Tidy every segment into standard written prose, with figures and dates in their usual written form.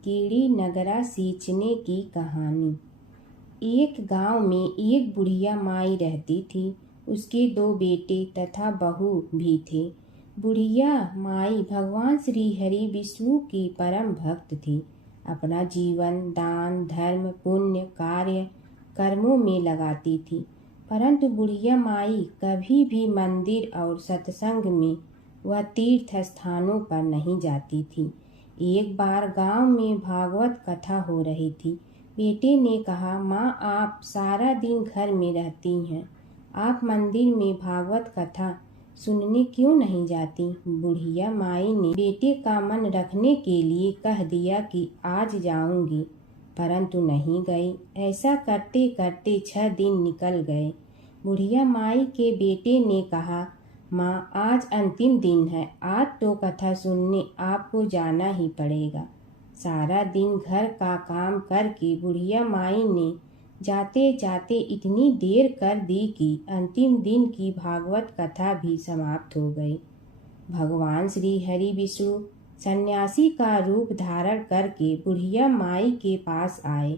कीड़ी नगरा सींचने की कहानी। एक गांव में एक बुढ़िया माई रहती थी। उसके 2 बेटे तथा बहू भी थे। बुढ़िया माई भगवान श्री हरि विष्णु की परम भक्त थी। अपना जीवन दान धर्म पुण्य कार्य कर्मों में लगाती थी। परंतु बुढ़िया माई कभी भी मंदिर और सत्संग में वह तीर्थ स्थानों पर नहीं जाती थी। एक बार गांव में भागवत कथा हो रही थी। बेटे ने कहा, माँ आप सारा दिन घर में रहती हैं, आप मंदिर में भागवत कथा सुनने क्यों नहीं जाती? बुढ़िया माई ने बेटे का मन रखने के लिए कह दिया कि आज जाऊंगी, परंतु नहीं गई। ऐसा करते करते 6 दिन निकल गए। बुढ़िया माई के बेटे ने कहा, माँ आज अंतिम दिन है, आज तो कथा सुनने आपको जाना ही पड़ेगा। सारा दिन घर का काम करके बुढ़िया माई ने जाते जाते इतनी देर कर दी कि अंतिम दिन की भागवत कथा भी समाप्त हो गई। भगवान श्री हरि विष्णु सन्यासी का रूप धारण करके बुढ़िया माई के पास आए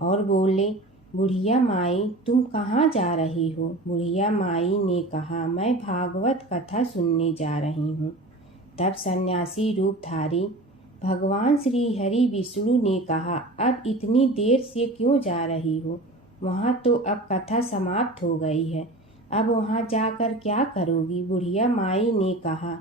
और बोले, बुढ़िया माई तुम कहाँ जा रही हो? बुढ़िया माई ने कहा, मैं भागवत कथा सुनने जा रही हूँ। तब सन्यासी रूपधारी भगवान श्री हरि विष्णु ने कहा, अब इतनी देर से क्यों जा रही हो? वहाँ तो अब कथा समाप्त हो गई है, अब वहाँ जाकर क्या करोगी? बुढ़िया माई ने कहा,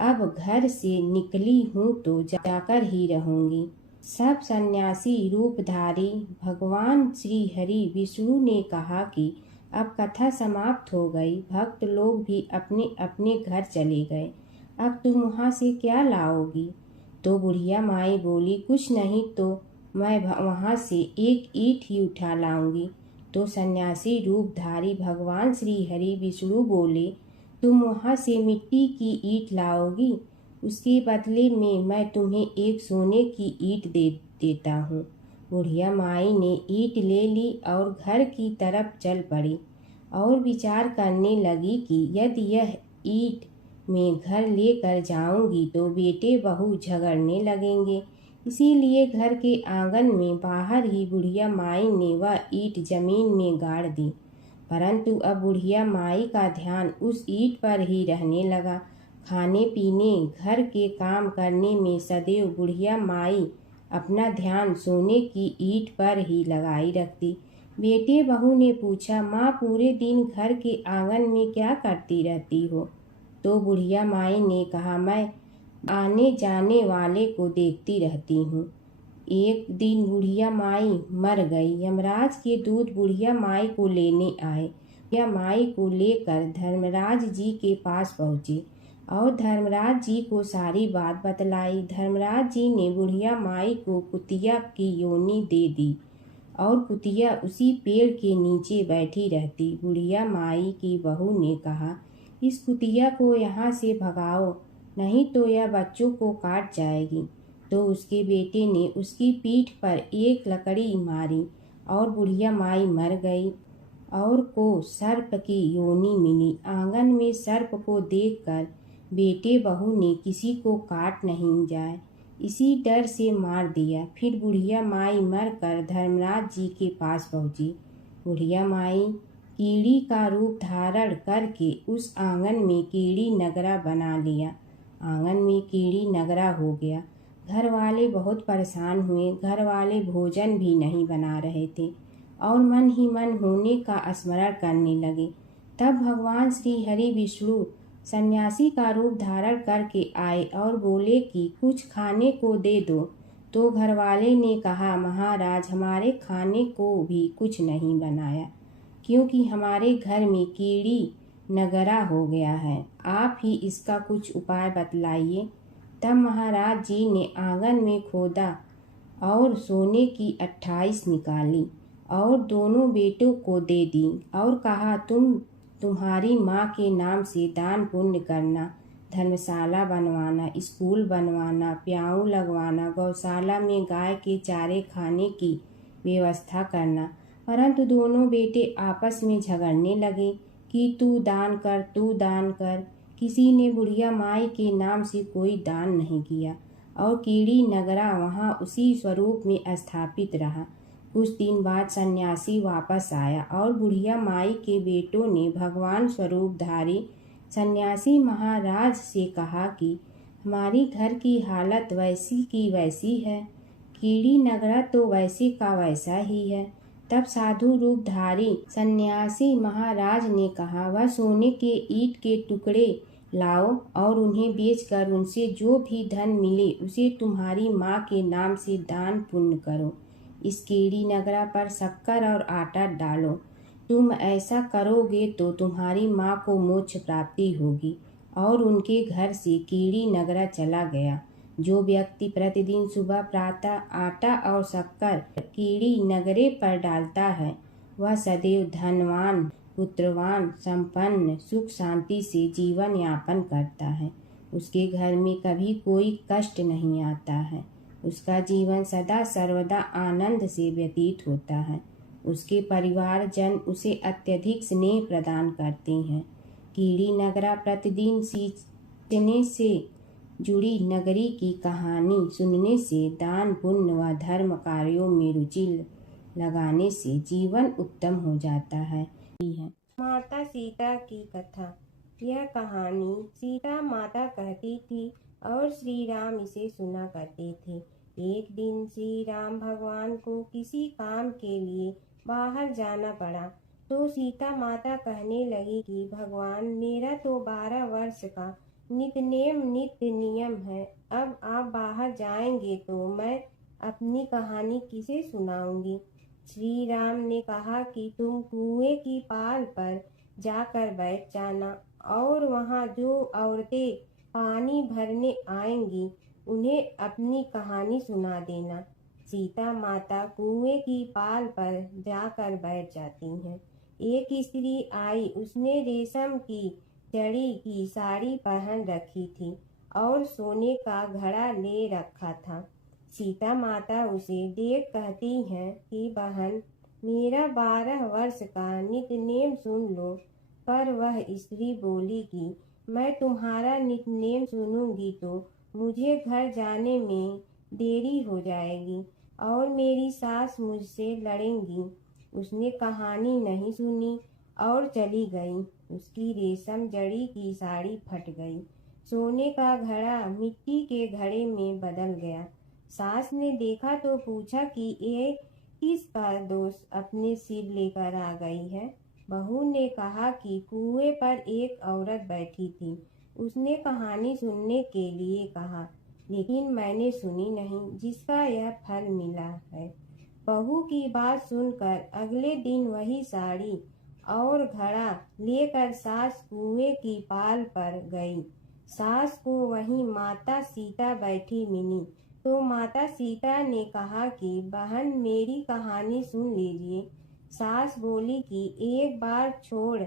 अब घर से निकली हूँ तो जाकर ही रहूंगी। सब सन्यासी रूपधारी भगवान श्री हरि विष्णु ने कहा कि अब कथा समाप्त हो गई, भक्त लोग भी अपने अपने घर चले गए, अब तुम वहाँ से क्या लाओगी? तो बुढ़िया माई बोली, कुछ नहीं तो मैं वहाँ से एक ईंट ही उठा लाऊंगी। तो सन्यासी रूपधारी भगवान श्री हरि विष्णु बोले, तुम वहाँ से मिट्टी की ईंट लाओगी, उसके बदले में मैं तुम्हें एक सोने की ईंट दे देता हूँ। बुढ़िया माई ने ईंट ले ली और घर की तरफ चल पड़ी और विचार करने लगी कि यदि यह ईंट मैं घर लेकर जाऊंगी तो बेटे बहू झगड़ने लगेंगे। इसीलिए घर के आंगन में बाहर ही बुढ़िया माई ने वह ईंट जमीन में गाड़ दी। परंतु अब बुढ़िया माई का ध्यान उस ईंट पर ही रहने लगा। खाने पीने घर के काम करने में सदैव बुढ़िया माई अपना ध्यान सोने की ईंट पर ही लगाई रखती। बेटे बहू ने पूछा, माँ पूरे दिन घर के आंगन में क्या करती रहती हो? तो बुढ़िया माई ने कहा, मैं आने जाने वाले को देखती रहती हूँ। एक दिन बुढ़िया माई मर गई। यमराज के दूत बुढ़िया माई को लेने आए। बुढ़िया माई को लेकर धर्मराज जी के पास पहुँचे और धर्मराज जी को सारी बात बतलाई। धर्मराज जी ने बुढ़िया माई को कुतिया की योनि दे दी और कुतिया उसी पेड़ के नीचे बैठी रहती। बुढ़िया माई की बहू ने कहा, इस कुतिया को यहाँ से भगाओ, नहीं तो यह बच्चों को काट जाएगी। तो उसके बेटे ने उसकी पीठ पर एक लकड़ी मारी और बुढ़िया माई मर गई और को सर्प की योनि मिली। आंगन में सर्प को देखकर बेटे बहू ने किसी को काट नहीं जाए इसी डर से मार दिया। फिर बुढ़िया माई मरकर धर्मराज जी के पास पहुंची। बुढ़िया माई कीड़ी का रूप धारण करके उस आंगन में कीड़ी नगरा बना लिया। आंगन में कीड़ी नगरा हो गया। घर वाले बहुत परेशान हुए। घर वाले भोजन भी नहीं बना रहे थे और मन ही मन होने का स्मरण करने लगे। तब भगवान श्री हरि विष्णु सन्यासी का रूप धारण करके आए और बोले कि कुछ खाने को दे दो। तो घर वाले ने कहा, महाराज हमारे खाने को भी कुछ नहीं बनाया, क्योंकि हमारे घर में कीड़ी नगरा हो गया है, आप ही इसका कुछ उपाय बतलाइए। तब महाराज जी ने आंगन में खोदा और सोने की 28 निकाली और दोनों बेटों को दे दी और कहा, तुम्हारी माँ के नाम से दान पुण्य करना, धर्मशाला बनवाना, स्कूल बनवाना, प्याऊ लगवाना, गौशाला में गाय के चारे खाने की व्यवस्था करना। परंतु दोनों बेटे आपस में झगड़ने लगे कि तू दान कर, तू दान कर। किसी ने बुढ़िया माई के नाम से कोई दान नहीं किया और कीड़ी नगरा वहाँ उसी स्वरूप में स्थापित रहा। कुछ दिन बाद सन्यासी वापस आया और बुढ़िया माई के बेटों ने भगवान स्वरूपधारी सन्यासी महाराज से कहा कि हमारी घर की हालत वैसी की वैसी है, कीड़ी नगरा तो वैसे का वैसा ही है। तब साधु रूपधारी सन्यासी महाराज ने कहा, वह सोने के ईंट के टुकड़े लाओ और उन्हें बेचकर उनसे जो भी धन मिले उसे तुम्हारी माँ के नाम से दान पुण्य करो। इस कीड़ी नगरा पर शक्कर और आटा डालो। तुम ऐसा करोगे तो तुम्हारी माँ को मोक्ष प्राप्ति होगी। और उनके घर से कीड़ी नगरा चला गया। जो व्यक्ति प्रतिदिन सुबह प्रातः आटा और शक्कर कीड़ी नगरे पर डालता है, वह सदैव धनवान, पुत्रवान, संपन्न, सुख शांति से जीवन यापन करता है। उसके घर में कभी कोई कष्ट नहीं आता है। उसका जीवन सदा सर्वदा आनंद से व्यतीत होता है। उसके परिवारजन उसे अत्यधिक स्नेह प्रदान करते हैं। कीड़ी नगरा प्रतिदिन सींचने से जुड़ी नगरी की कहानी सुनने से, दान पुण्य व धर्म कार्यों में रुचि लगाने से जीवन उत्तम हो जाता है। माता सीता की कथा। यह कहानी सीता माता कहती थी और श्री राम इसे सुना करते थे। एक दिन श्री राम भगवान को किसी काम के लिए बाहर जाना पड़ा तो सीता माता कहने लगी कि भगवान, मेरा तो 12 वर्ष का नित्य नियम है। अब आप बाहर जाएंगे तो मैं अपनी कहानी किसे सुनाऊंगी। श्री राम ने कहा कि तुम कुएं की पाल पर जाकर बैठ जाना और वहाँ जो औरतें पानी भरने आएंगी उन्हें अपनी कहानी सुना देना। सीता माता कुएं की पाल पर जाकर बैठ जाती हैं। एक स्त्री आई, उसने रेशम की जड़ी की साड़ी पहन रखी थी और सोने का घड़ा ले रखा था। सीता माता उसे देख कहती हैं कि बहन, मेरा 12 वर्ष का नित्य नेम सुन लो। पर वह स्त्री बोली कि मैं तुम्हारा नित्य नेम सुनूंगी तो मुझे घर जाने में देरी हो जाएगी और मेरी सास मुझसे लड़ेंगी। उसने कहानी नहीं सुनी और चली गई। उसकी रेशम जड़ी की साड़ी फट गई। सोने का घड़ा मिट्टी के घड़े में बदल गया। सास ने देखा तो पूछा कि ये किसका दोष अपने सिर लेकर आ गई है। बहू ने कहा कि कुएं पर एक औरत बैठी थी, उसने कहानी सुनने के लिए कहा, लेकिन मैंने सुनी नहीं, जिसका यह फल मिला है। बहू की बात सुनकर अगले दिन वही साड़ी और घड़ा लेकर सास कुएं की पाल पर गई। सास को वहीं माता सीता बैठी मिली तो माता सीता ने कहा कि बहन, मेरी कहानी सुन लीजिए। सास बोली कि एक बार छोड़,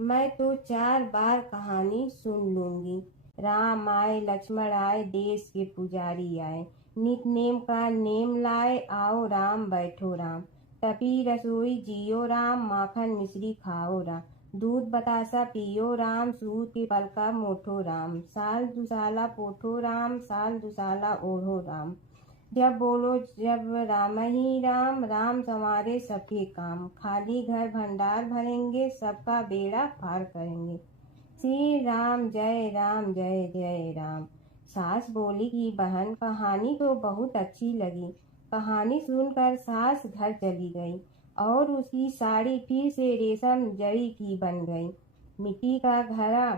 मैं तो 4 बार कहानी सुन लूंगी। राम आए, लक्ष्मण आए, देश के पुजारी आए, नित नेम का नेम लाए, आओ राम बैठो राम, तपी रसोई जियो राम, माखन मिश्री खाओ राम, दूध बतासा पियो राम, सूत के पलका मोठो राम, साल दुसाला पोठो राम, साल दुसाला ओढ़ो राम, जब बोलो जब राम ही राम, राम संवारे सबके काम, खाली घर भंडार भरेंगे, सबका बेड़ा पार करेंगे, श्री राम जय राम जय जय राम। सास बोली कि बहन, कहानी तो बहुत अच्छी लगी। कहानी सुनकर सास घर चली गई और उसकी साड़ी फिर से रेशम जड़ी की बन गई। मिट्टी का घड़ा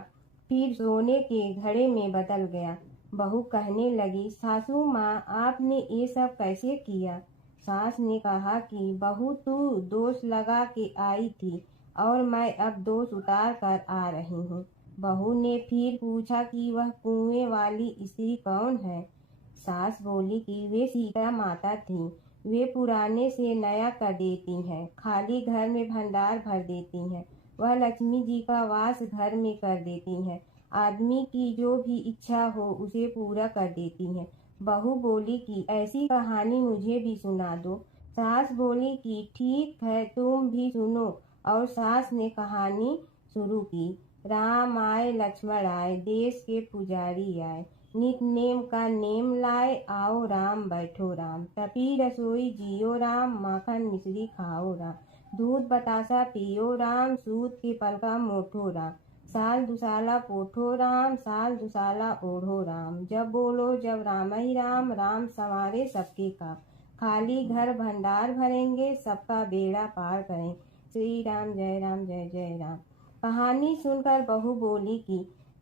फिर सोने के घड़े में बदल गया। बहू कहने लगी, सासू माँ, आपने ये सब कैसे किया। सास ने कहा कि बहू, तू दोष लगा के आई थी और मैं अब दोष उतार कर आ रही हूँ। बहू ने फिर पूछा कि वह कुएं वाली स्त्री कौन है। सास बोली कि वे सीता माता थीं। वे पुराने से नया कर देती हैं, खाली घर में भंडार भर देती हैं। वह लक्ष्मी जी का वास घर में कर देती हैं। आदमी की जो भी इच्छा हो उसे पूरा कर देती हैं। बहू बोली कि ऐसी कहानी मुझे भी सुना दो। सास बोली कि ठीक है, तुम भी सुनो। और सास ने कहानी शुरू की। राम आए, लक्ष्मण आए, देश के पुजारी आए, नित नेम का नेम लाए, आओ राम बैठो राम। तपी रसोई जियो राम, माखन मिश्री खाओ राम। दूध बतासा पियो राम, सूत के पलका मोठो राम। साल दुसाला पोठो राम, साल दुसाला ओढ़ो राम। जब बोलो जब राम ही राम, राम संवारे सबके काम। खाली घर भंडार भरेंगे, सबका बेड़ा पार करें। श्री राम जय जय राम। कहानी सुनकर बहू बोली कि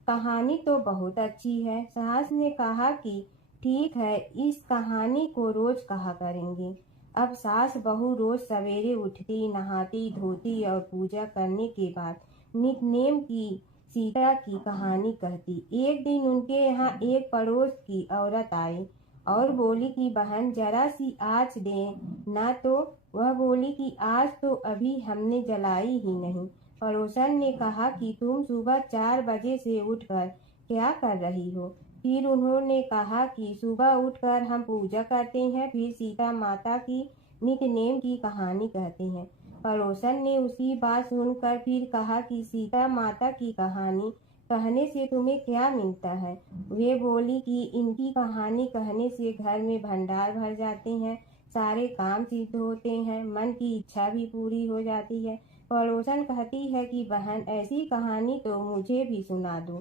कहानी तो बहुत अच्छी है। सास ने कहा कि ठीक है, इस कहानी को रोज कहा करेंगे। अब सास बहू रोज सवेरे उठती, नहाती धोती और पूजा करने के बाद नितनेम की सीता की कहानी कहती। एक दिन उनके यहाँ एक पड़ोस की औरत आई और बोली कि बहन जरा सी आँच दे ना। तो वह बोली कि आज तो अभी हमने जलाई ही नहीं। पड़ोसन ने कहा कि तुम सुबह 4 बजे से उठकर क्या कर रही हो। फिर उन्होंने कहा कि सुबह उठकर हम पूजा करते हैं, फिर सीता माता की नितनेम की कहानी कहते हैं। पड़ोसन ने उसकी बात सुनकर फिर कहा कि सीता माता की कहानी कहने से तुम्हें क्या मिलता है। वे बोली कि इनकी कहानी कहने से घर में भंडार भर जाते हैं, सारे काम सिद्ध होते हैं, मन की इच्छा भी पूरी हो जाती है। पड़ोसन कहती है कि बहन ऐसी कहानी तो मुझे भी सुना दो।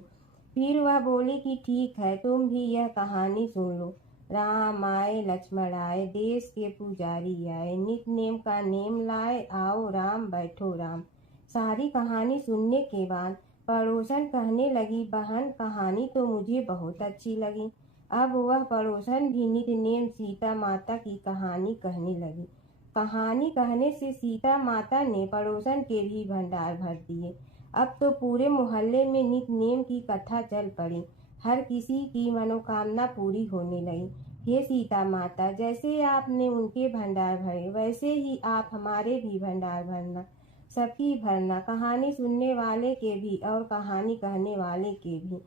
फिर वह बोली कि ठीक है, तुम भी यह कहानी सुन लो। राम आए लक्ष्मण आए, देश के पुजारी आए, नित नेम का नेम लाए, आओ राम बैठो राम। सारी कहानी सुनने के बाद पड़ोसन कहने लगी, बहन कहानी तो मुझे बहुत अच्छी लगी। अब वह पड़ोसन भी नित नेम सीता माता की कहानी कहने लगी। कहानी कहने से सीता माता ने पड़ोसन के भी भंडार भर दिए। अब तो पूरे मोहल्ले में नित नेम की कथा चल पड़ी। हर किसी की मनोकामना पूरी होने लगी। हे सीता माता, जैसे आपने उनके भंडार भरे, वैसे ही आप हमारे भी भंडार भरना, सबकी भरना, कहानी सुनने वाले के भी और कहानी कहने वाले के भी।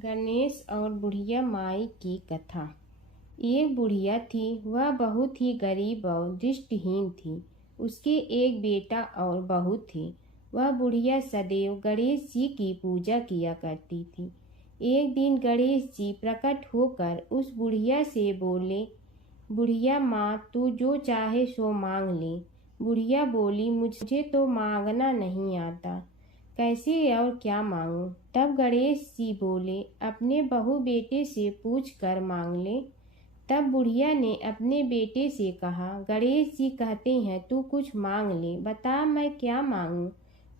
गणेश और बुढ़िया माई की कथा। एक बुढ़िया थी, वह बहुत ही गरीब और दृष्टिहीन थी। उसके एक बेटा और बहू थी। वह बुढ़िया सदैव गणेश जी की पूजा किया करती थी। एक दिन गणेश जी प्रकट होकर उस बुढ़िया से बोले, बुढ़िया माँ, तू जो चाहे सो मांग ले। बुढ़िया बोली, मुझे तो मांगना नहीं आता, कैसे और क्या मांगूं। तब गणेश जी बोले, अपने बहू बेटे से पूछ कर मांग ले। तब बुढ़िया ने अपने बेटे से कहा, गणेश जी कहते हैं तू कुछ मांग ले, बता मैं क्या मांगूं।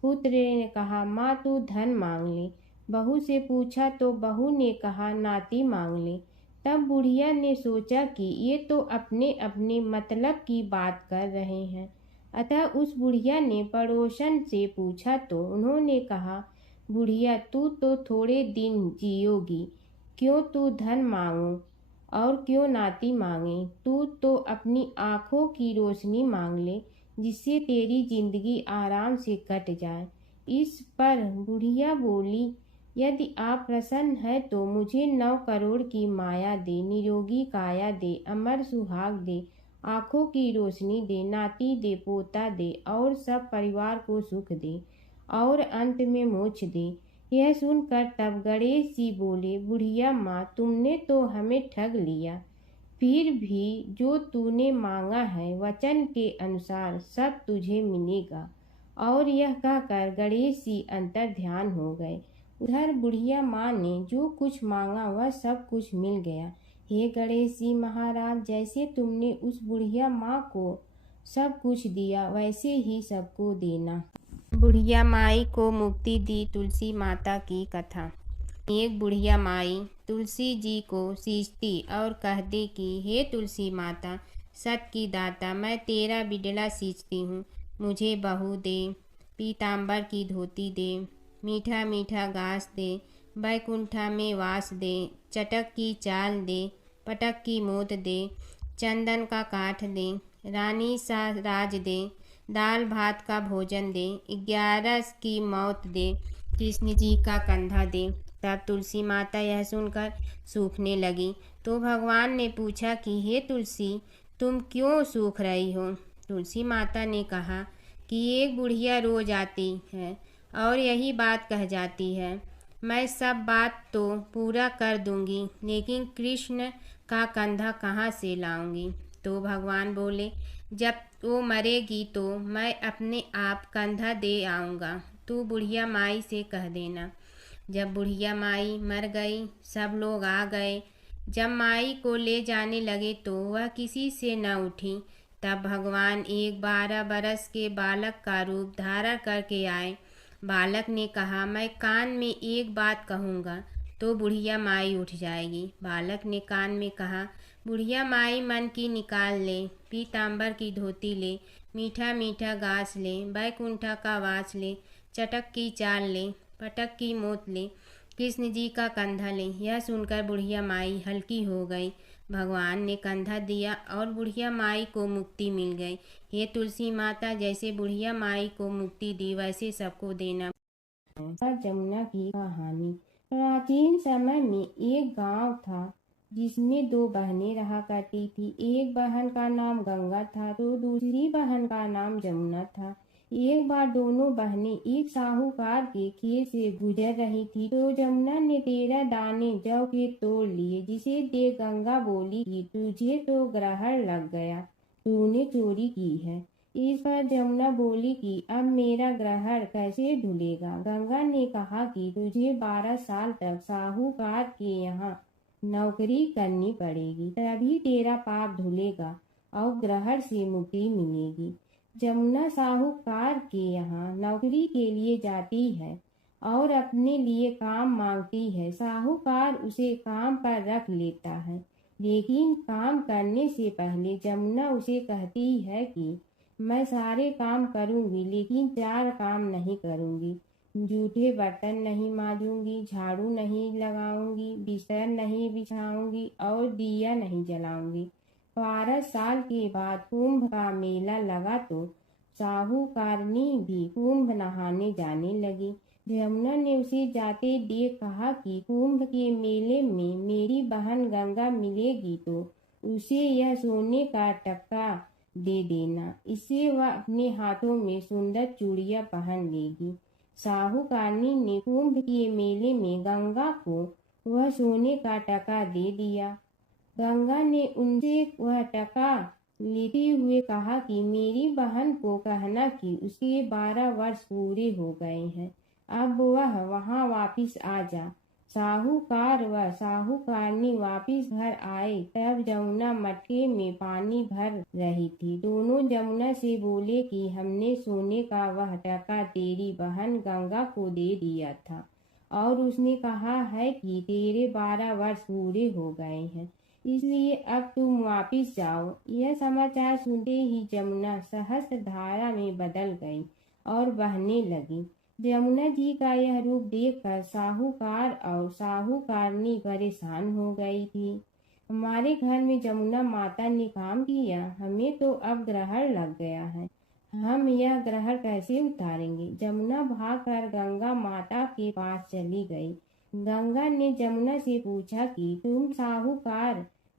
पुत्र ने कहा, माँ तू धन मांग ले। बहू से पूछा तो बहू ने कहा, नाती मांग ले। तब बुढ़िया ने सोचा कि ये तो अपने अपने मतलब की बात कर रहे हैं। अतः उस बुढ़िया ने पड़ोसन से पूछा तो उन्होंने कहा, बुढ़िया तू तो थोड़े दिन जियोगी, क्यों तू धन मांगो और क्यों नाती मांगे। तू तो अपनी आँखों की रोशनी मांग ले, जिससे तेरी जिंदगी आराम से कट जाए। इस पर बुढ़िया बोली, यदि आप प्रसन्न है तो मुझे 9 करोड़ की माया दे, निरोगी काया दे, अमर सुहाग दे, आँखों की रोशनी दे, नाती दे, पोता दे और सब परिवार को सुख दे और अंत में मोक्ष दे। यह सुनकर तब गणेश जी बोले, बुढ़िया माँ, तुमने तो हमें ठग लिया। फिर भी जो तूने मांगा है वचन के अनुसार सब तुझे मिलेगा। और यह कहकर गणेश जी अंतर ध्यान हो गए। उधर बुढ़िया माँ ने जो कुछ मांगा वह सब कुछ मिल गया। हे गणेश जी महाराज, जैसे तुमने उस बुढ़िया माँ को सब कुछ दिया वैसे ही सबको देना। बुढ़िया माई को मुक्ति दी। तुलसी माता की कथा। एक बुढ़िया माई तुलसी जी को सींचती और कहती कि हे तुलसी माता, सत की दाता, मैं तेरा बिडला सींचती हूँ, मुझे बहू दे, पीताम्बर की धोती दे, मीठा मीठा घास दे, बैकुंठा में वास दे, चटक की चाल दे, पटक की मोद दे, चंदन का काठ दे, रानी सा राज दे, दाल भात का भोजन दे, 11 की मौत दे, कृष्ण जी का कंधा दे। तब तुलसी माता यह सुनकर सूखने लगी। तो भगवान ने पूछा कि हे तुलसी, तुम क्यों सूख रही हो। तुलसी माता ने कहा कि एक बुढ़िया रोज आती है और यही बात कह जाती है, मैं सब बात तो पूरा कर दूंगी, लेकिन कृष्ण का कंधा कहाँ से लाऊंगी। तो भगवान बोले, जब वो मरेगी तो मैं अपने आप कंधा दे आऊँगा, तू बुढ़िया माई से कह देना। जब बुढ़िया माई मर गई, सब लोग आ गए। जब माई को ले जाने लगे तो वह किसी से न उठी। तब भगवान एक 12 बरस के बालक का रूप धारण करके आए। बालक ने कहा, मैं कान में एक बात कहूँगा तो बुढ़िया माई उठ जाएगी। बालक ने कान में कहा, बुढ़िया माई मन की निकाल ले, पीताम्बर की धोती ले, मीठा मीठा घास ले, बैकुंठा का वास ले, चटक की चाल ले, पटक की मोत ले, कृष्ण जी का कंधा ले। यह सुनकर बुढ़िया माई हल्की हो गई। भगवान ने कंधा दिया और बुढ़िया माई को मुक्ति मिल गई। हे तुलसी माता, जैसे बुढ़िया माई को मुक्ति दी वैसे सबको देना। जमुना की कहानी। प्राचीन समय में एक गांव था जिसमें दो बहनें रहा करती थी। एक बहन का नाम गंगा था तो दूसरी बहन का नाम जमुना था। एक बार दोनों बहनें एक साहूकार के खेत से गुजर रही थी तो जमुना ने 13 दाने जौ के तोड़ लिए, जिसे देख गंगा बोली कि तुझे तो ग्रहण लग गया, तूने चोरी की है। इस पर जमुना बोली कि अब मेरा ग्रहण कैसे धुलेगा। गंगा ने कहा कि तुझे 12 साल तक साहूकार के यहाँ नौकरी करनी पड़ेगी, तभी तेरा पाप धुलेगा और ग्रहण से मुक्ति मिलेगी। जमुना साहूकार के यहाँ नौकरी के लिए जाती है और अपने लिए काम मांगती है। साहूकार उसे काम पर रख लेता है, लेकिन काम करने से पहले जमुना उसे कहती है कि मैं सारे काम करूंगी, लेकिन 4 काम नहीं करूंगी। जूठे बर्तन नहीं मांजूंगी, झाड़ू नहीं लगाऊंगी, बिस्तर नहीं बिछाऊंगी और दिया नहीं जलाऊंगी। 12 साल के बाद कुंभ का मेला लगा तो साहूकारनी भी कुंभ नहाने जाने लगी। जमुना ने उसे जाते देख कहा कि कुंभ के मेले में मेरी बहन गंगा मिलेगी तो उसे यह सोने का टक्का दे देना, इससे वह अपने हाथों में सुंदर चूड़ियां पहन लेगी। साहूकारनी ने कुंभ के मेले में गंगा को वह सोने का टका दे दिया। गंगा ने उनसे वह टका लेते हुए कहा कि मेरी बहन को कहना कि उसके 12 वर्ष पूरे हो गए हैं, अब वह वहां वापिस आ जा। साहूकार व साहूकारनी वापिस घर आए तब जमुना मटके में पानी भर रही थी। दोनों जमुना से बोले कि हमने सोने का वह टका तेरी बहन गंगा को दे दिया था और उसने कहा है कि तेरे 12 वर्ष पूरे हो गए हैं, इसलिए अब तुम वापिस जाओ। यह समाचार सुनते ही जमुना सहस्त्र धारा में बदल गई और बहने लगी। जमुना जी का यह रूप देखकर साहूकार और साहूकारनी परेशान हो गई थी। हमारे घर में जमुना माता ने काम किया, हमें तो अब ग्रहण लग गया है, हम यह ग्रहण कैसे उतारेंगे। जमुना भागकर गंगा माता के पास चली गई। गंगा ने जमुना से पूछा कि तुम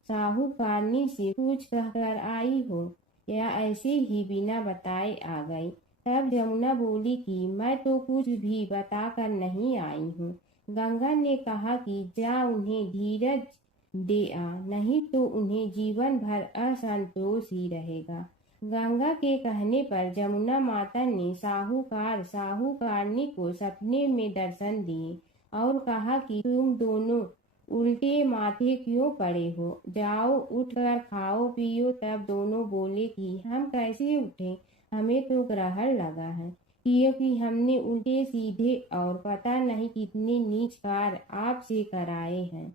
साहूकारनी से कुछ कहकर आई हो या ऐसे ही बिना बताए आ गई। तब जमुना बोली कि मैं तो कुछ भी बताकर नहीं आई हूँ। गंगा ने कहा कि जा उन्हें धीरज दे आ, नहीं तो उन्हें जीवन भर असंतोष ही रहेगा। गंगा के कहने पर जमुना माता ने साहूकारनी को सपने में दर्शन दिए और कहा कि तुम दोनों उल्टे माथे क्यों पड़े हो, जाओ उठकर खाओ पियो। तब दोनों बोले कि हम कैसे उठें, हमें तो ग्रहण लगा है, क्योंकि हमने उल्टे सीधे और पता नहीं कितने नीच कार्य आपसे कराए हैं।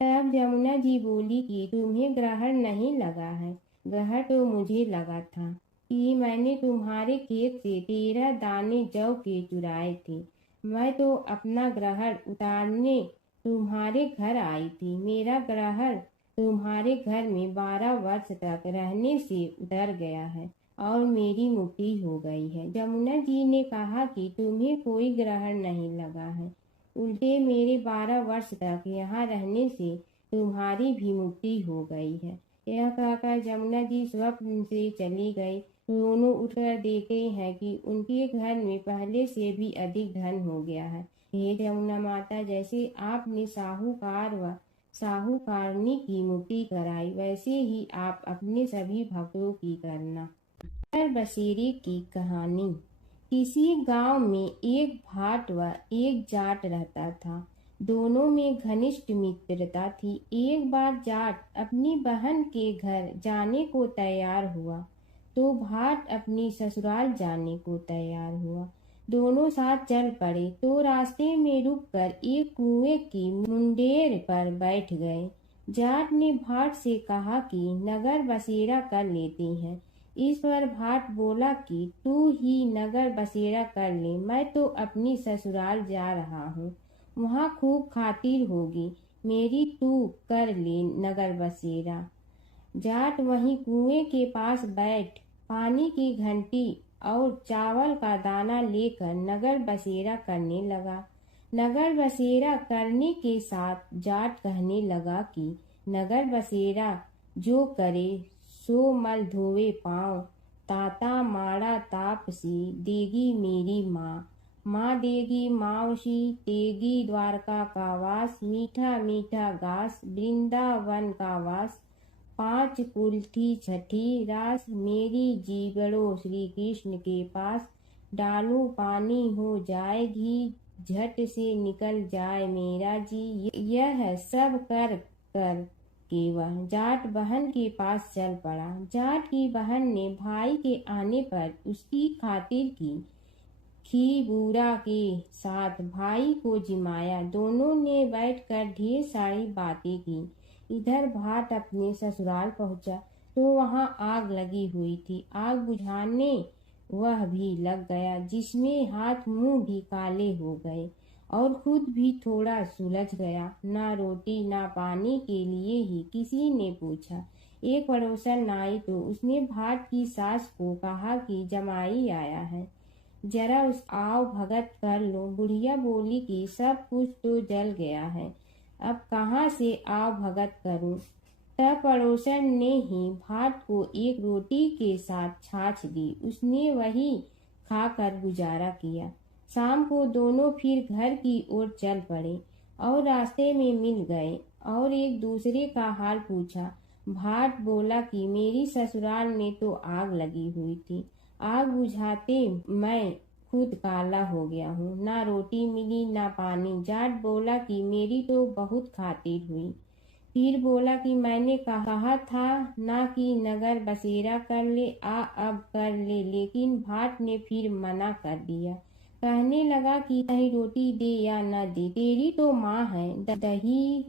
तब जमुना जी बोली कि तुम्हें ग्रहण नहीं लगा है, ग्रहण तो मुझे लगा था कि मैंने तुम्हारे खेत से 13 दाने जौ के चुराए थे। मैं तो अपना ग्रहण उतारने तुम्हारे घर आई थी। मेरा ग्रहण तुम्हारे घर में 12 वर्ष तक रहने से उतर गया है और मेरी मुक्ति हो गई है। जमुना जी ने कहा कि तुम्हें कोई ग्रहण नहीं लगा है, उल्टे मेरे 12 वर्ष तक यहाँ रहने से तुम्हारी भी मुक्ति हो गई है। यह कहकर जमुना जी स्वप्न से चली गई। दोनों उठकर देखते हैं कि उनके घर में पहले से भी अधिक धन हो गया है। हे जमुना माता, जैसे आपने साहूकार व साहूकारनी की मुक्ति कराई, वैसे ही आप अपने सभी भक्तों की करना। नगर बसेरे की कहानी। किसी गांव में एक भाट व एक जाट रहता था। दोनों में घनिष्ठ मित्रता थी। एक बार जाट अपनी बहन के घर जाने को तैयार हुआ तो भाट अपनी ससुराल जाने को तैयार हुआ। दोनों साथ चल पड़े तो रास्ते में रुककर एक कुएं की मुंडेर पर बैठ गए। जाट ने भाट से कहा कि नगर बसेरा कर लेते हैं। इस पर भाट बोला कि तू ही नगर बसेरा कर ले, मैं तो अपनी ससुराल जा रहा हूँ, वहाँ खूब खातिर होगी मेरी, तू कर ले नगर बसेरा। जाट वहीं कुएं के पास बैठ पानी की घंटी और चावल का दाना लेकर नगर बसेरा करने लगा। नगर बसेरा करने के साथ जाट कहने लगा कि नगर बसेरा जो करे सो मल धोवे पाँव, ताता माड़ा तापसी देगी मेरी माँ, माँ देगी मावशी तेगी द्वारका का वास, मीठा मीठा घास वृंदावन का वास, पाँच कुल्थी छठी रास मेरी जीवड़ो श्री कृष्ण के पास, डालू पानी हो जाए घी झट से निकल जाए मेरा जी, यह सब कर कर के वह जाट बहन के पास चल पड़ा। जाट की बहन ने भाई के आने पर उसकी खातिर की खी बूरा के साथ भाई को जिमाया। दोनों ने बैठकर ढेर सारी बातें की। इधर भाट अपने ससुराल पहुंचा तो वहां आग लगी हुई थी। आग बुझाने वह भी लग गया, जिसमें हाथ मुंह भी काले हो गए और खुद भी थोड़ा सुलझ गया। ना रोटी ना पानी के लिए ही किसी ने पूछा। एक पड़ोसन आई तो उसने भाट की सास को कहा कि जमाई आया है, जरा उस आओ भगत कर लो। बुढ़िया बोली कि सब कुछ तो जल गया है, अब कहाँ से आओ भगत करूं। तब पड़ोसन ने ही भाट को एक रोटी के साथ छाछ दी। उसने वही खाकर गुजारा किया। शाम को दोनों फिर घर की ओर चल पड़े और रास्ते में मिल गए और एक दूसरे का हाल पूछा। भाट बोला कि मेरी ससुराल में तो आग लगी हुई थी, आग बुझाते मैं खुद काला हो गया हूँ, ना रोटी मिली ना पानी। जाट बोला कि मेरी तो बहुत खातिर हुई। फिर बोला कि मैंने कहा था ना कि नगर बसेरा कर ले, आ अब कर ले, लेकिन भाट ने फिर मना कर दिया। कहने लगा कि चाहे रोटी दे या न दे, तेरी तो माँ है, दही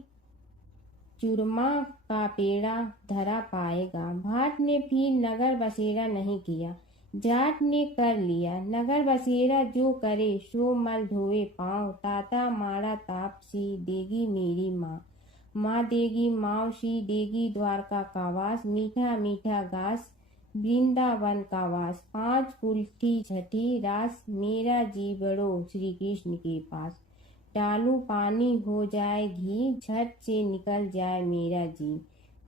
चूरमा का पेड़ा धरा पाएगा। भाट ने फिर नगर बसेरा नहीं किया। जाट ने कर लिया नगर बसेरा, जो करे सो मल धोए पाँव, ताता माड़ा तापसी देगी मेरी माँ, माँ देगी मावशी देगी द्वारका का वास, मीठा मीठा घास वृंदावन का वास, पाँच कुल्थी छठी रास मेरा जीवड़ो श्री कृष्ण के पास, डालू पानी हो जाए घी झट से निकल जाए मेरा जी,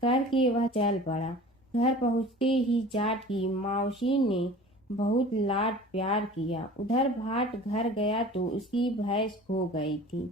करके वह चल पड़ा। घर पहुँचते ही जाट की मावशी ने बहुत लाड प्यार किया। उधर भाट घर गया तो उसकी भैंस खो गई थी।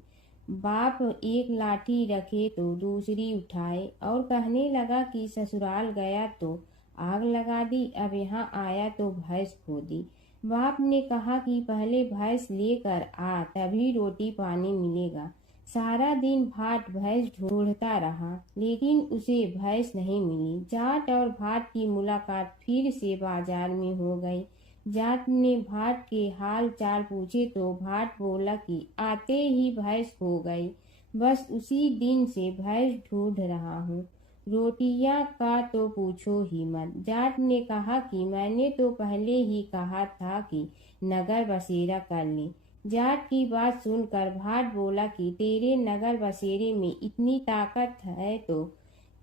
बाप एक लाठी रखे तो दूसरी उठाए और कहने लगा कि ससुराल गया तो आग लगा दी, अब यहाँ आया तो भैंस खो दी। बाप ने कहा कि पहले भैंस लेकर आ, तभी रोटी पानी मिलेगा। सारा दिन भाट भैंस ढूंढता रहा, लेकिन उसे भैंस नहीं मिली। जाट और भाट की मुलाकात फिर से बाजार में हो गई। जाट ने भाट के हाल चाल पूछे तो भाट बोला कि आते ही भैंस खो गई, बस उसी दिन से भैंस ढूंढ रहा हूँ। रोटियां का तो पूछो ही मत। जाट ने कहा कि मैंने तो पहले ही कहा था कि नगर बसेरा कर ले। जाट की बात सुनकर भाट बोला कि तेरे नगर बसेरे में इतनी ताकत है तो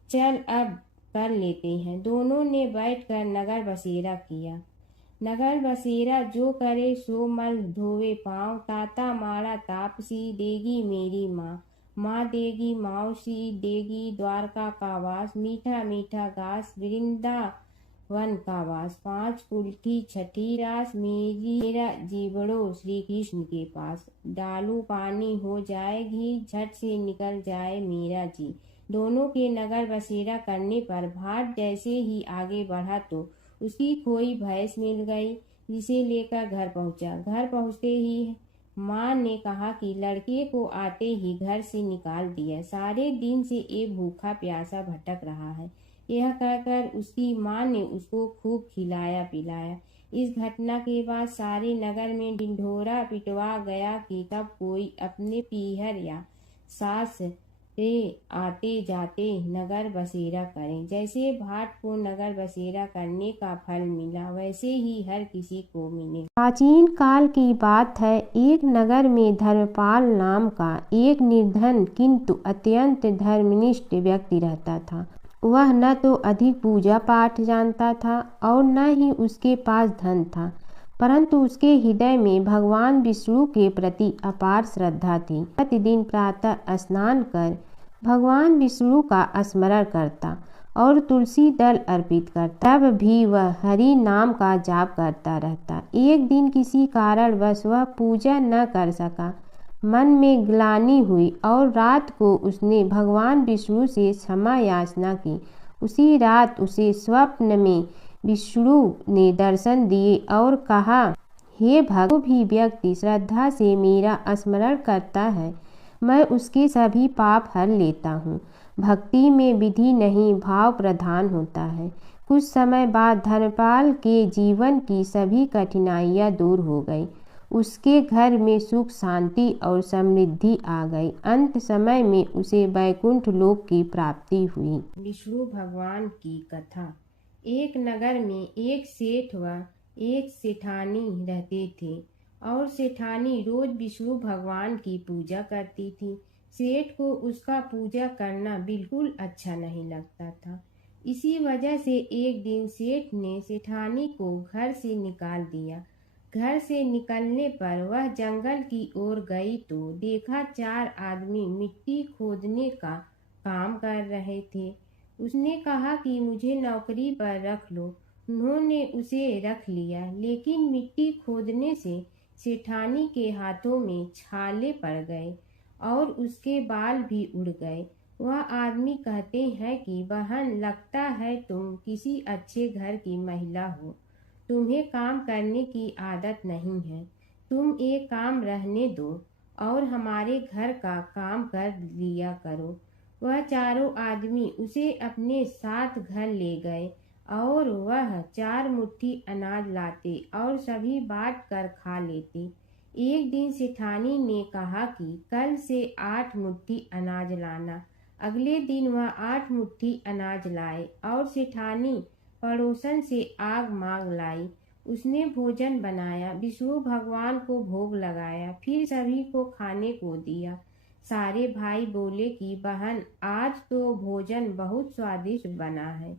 चल अब कर लेते हैं। दोनों ने बैठकर नगर बसेरा किया। नगर बसेरा जो करे सो मल धोवे पाँव, ताता माड़ा तापसी देगी मेरी माँ, माँ देगी मावशी देगी द्वारका का वास, मीठा मीठा घास वृंदावन वन का वास। 5 कुल की छठी रास, मेरा जीवड़ो श्री कृष्ण के पास। डालू पानी हो जाए घी, झट से निकल जाए मेरा जी। दोनों के नगर बसेरा करने पर भाट जैसे ही आगे बढ़ा तो उसकी खोई भैंस मिल गई, जिसे लेकर घर पहुंचा। घर पहुंचते ही माँ ने कहा कि लड़के को आते ही घर से निकाल दिया, सारे दिन से ये भूखा प्यासा भटक रहा है। यह कहकर उसकी माँ ने उसको खूब खिलाया पिलाया। इस घटना के बाद सारे नगर में ढिंढोरा पिटवा गया कि तब कोई अपने पीहर या सास से आते जाते नगर बसेरा करें। जैसे भाट को नगर बसेरा करने का फल मिला, वैसे ही हर किसी को मिले। प्राचीन काल की बात है। एक नगर में धर्मपाल नाम का एक निर्धन किंतु अत्यंत धर्मनिष्ठ व्यक्ति रहता था। वह न तो अधिक पूजा पाठ जानता था और न ही उसके पास धन था, परंतु उसके हृदय में भगवान विष्णु के प्रति अपार श्रद्धा थी। प्रतिदिन प्रातः स्नान कर भगवान विष्णु का स्मरण करता और तुलसी दल अर्पित करता। तब भी वह हरि नाम का जाप करता रहता। एक दिन किसी कारणवश वह पूजा न कर सका। मन में ग्लानि हुई और रात को उसने भगवान विष्णु से क्षमा याचना की। उसी रात उसे स्वप्न में विष्णु ने दर्शन दिए और कहा, हे भक्त, जो भी व्यक्ति श्रद्धा से मेरा स्मरण करता है, मैं उसके सभी पाप हर लेता हूँ। भक्ति में विधि नहीं, भाव प्रधान होता है। कुछ समय बाद धर्मपाल के जीवन की सभी कठिनाइयाँ दूर हो गई। उसके घर में सुख शांति और समृद्धि आ गई। अंत समय में उसे वैकुंठ लोक की प्राप्ति हुई। विष्णु भगवान की कथा। एक नगर में एक सेठ व एक सेठानी रहते थे और सेठानी रोज विष्णु भगवान की पूजा करती थी। सेठ को उसका पूजा करना बिल्कुल अच्छा नहीं लगता था। इसी वजह से एक दिन सेठ ने सेठानी को घर से निकाल दिया। घर से निकलने पर वह जंगल की ओर गई तो देखा 4 आदमी मिट्टी खोदने का काम कर रहे थे। उसने कहा कि मुझे नौकरी पर रख लो। उन्होंने उसे रख लिया, लेकिन मिट्टी खोदने से सेठानी के हाथों में छाले पड़ गए और उसके बाल भी उड़ गए। वह आदमी कहते हैं कि बहन, लगता है तुम किसी अच्छे घर की महिला हो। तुम्हें काम करने की आदत नहीं है। तुम एक काम रहने दो और हमारे घर का काम कर लिया करो। वह चारों आदमी उसे अपने साथ घर ले गए और वह 4 मुट्ठी अनाज लाते और सभी बांट कर खा लेते। एक दिन सेठानी ने कहा कि कल से 8 मुट्ठी अनाज लाना। अगले दिन वह 8 मुट्ठी अनाज लाए और सेठानी पड़ोसन से आग मांग लाई। उसने भोजन बनाया, विष्णु भगवान को भोग लगाया, फिर सभी को खाने को दिया। सारे भाई बोले कि बहन, आज तो भोजन बहुत स्वादिष्ट बना है।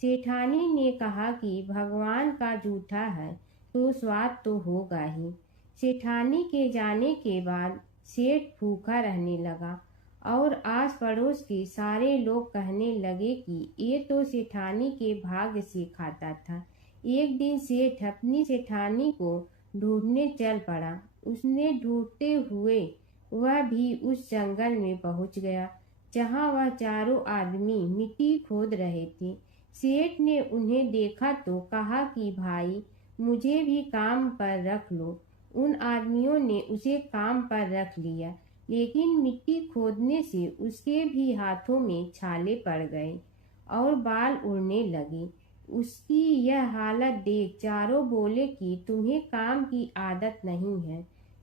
सेठानी ने कहा कि भगवान का जूठा है तो स्वाद तो होगा ही। सेठानी के जाने के बाद सेठ भूखा रहने लगा और आस पड़ोस के सारे लोग कहने लगे कि ये तो सेठानी के भाग्य से खाता था। एक दिन सेठ अपनी सेठानी को ढूंढने चल पड़ा। उसने ढूंढते हुए वह भी उस जंगल में पहुंच गया जहां वह चारों आदमी मिट्टी खोद रहे थे। सेठ ने उन्हें देखा तो कहा कि भाई, मुझे भी काम पर रख लो। उन आदमियों ने उसे काम पर रख लिया, लेकिन मिट्टी खोदने से उसके भी हाथों में छाले पड़ गए और बाल उड़ने लगे। उसकी यह हालत देख चारों बोले कि तुम्हें काम की आदत नहीं है,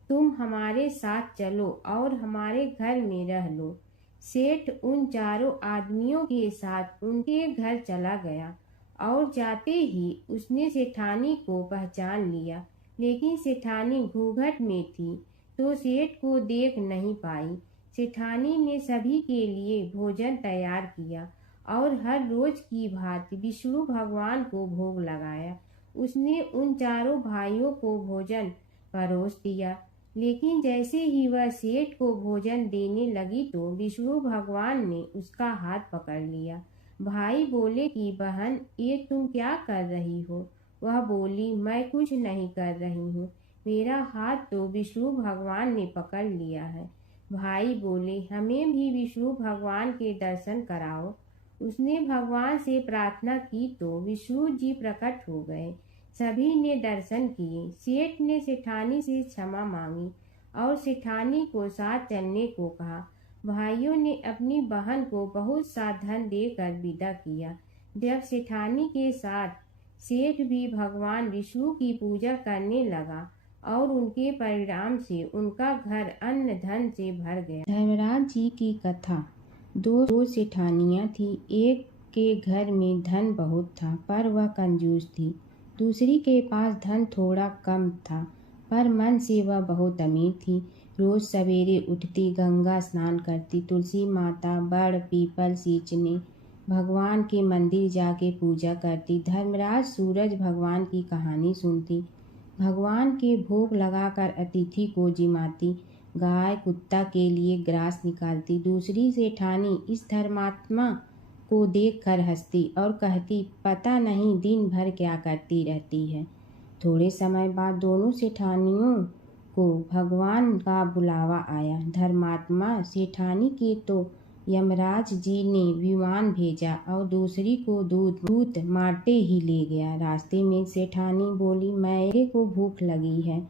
तुम हमारे साथ चलो और हमारे घर में रह लो। सेठ उन चारों आदमियों के साथ उनके घर चला गया और जाते ही उसने सेठानी को पहचान लिया, लेकिन सेठानी घूंघट में थी तो सेठ को देख नहीं पाई। सेठानी ने सभी के लिए भोजन तैयार किया और हर रोज की भांति विष्णु भगवान को भोग लगाया। उसने उन चारों भाइयों को भोजन परोस दिया, लेकिन जैसे ही वह सेठ को भोजन देने लगी तो विष्णु भगवान ने उसका हाथ पकड़ लिया। भाई बोले कि बहन, ये तुम क्या कर रही हो? वह बोली, मैं कुछ नहीं कर रही हूँ, मेरा हाथ तो विष्णु भगवान ने पकड़ लिया है। भाई बोले, हमें भी विष्णु भगवान के दर्शन कराओ। उसने भगवान से प्रार्थना की तो विष्णु जी प्रकट हो गए। सभी ने दर्शन किए। सेठ ने सेठानी से क्षमा मांगी और सेठानी को साथ चलने को कहा। भाइयों ने अपनी बहन को बहुत सा धन देकर विदा किया। जब सेठानी के साथ सेठ भी भगवान विष्णु की पूजा करने लगा और उनके परिणाम से उनका घर अन्न धन से भर गया। धर्मराज जी की कथा। दो सेठानियां थी। एक के घर में धन बहुत था पर वह कंजूस थी। दूसरी के पास धन थोड़ा कम था पर मन से वह बहुत अमीर थी। रोज सवेरे उठती, गंगा स्नान करती, तुलसी माता, बड़, पीपल सींचने, भगवान के मंदिर जाके पूजा करती। धर्मराज सूरज भगवान की कहानी सुनती, भगवान के भोग लगाकर अतिथि को जिमाती, गाय कुत्ता के लिए ग्रास निकालती। दूसरी सेठानी इस धर्मात्मा को देखकर हंसती और कहती, पता नहीं दिन भर क्या करती रहती है। थोड़े समय बाद दोनों सेठानियों को भगवान का बुलावा आया। धर्मात्मा सेठानी के तो यमराज जी ने विमान भेजा और दूसरी को दूत मारते ही ले गया। रास्ते में सेठानी बोली, मेरे को भूख लगी है।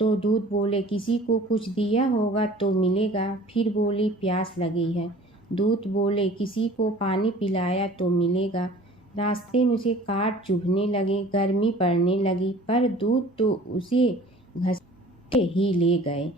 तो दूत बोले, किसी को कुछ दिया होगा तो मिलेगा। फिर बोली, प्यास लगी है। दूत बोले, किसी को पानी पिलाया तो मिलेगा। रास्ते में उसे काट चुभने लगे, गर्मी पड़ने लगी, पर दूत तो उसे घसीटे ही ले गए।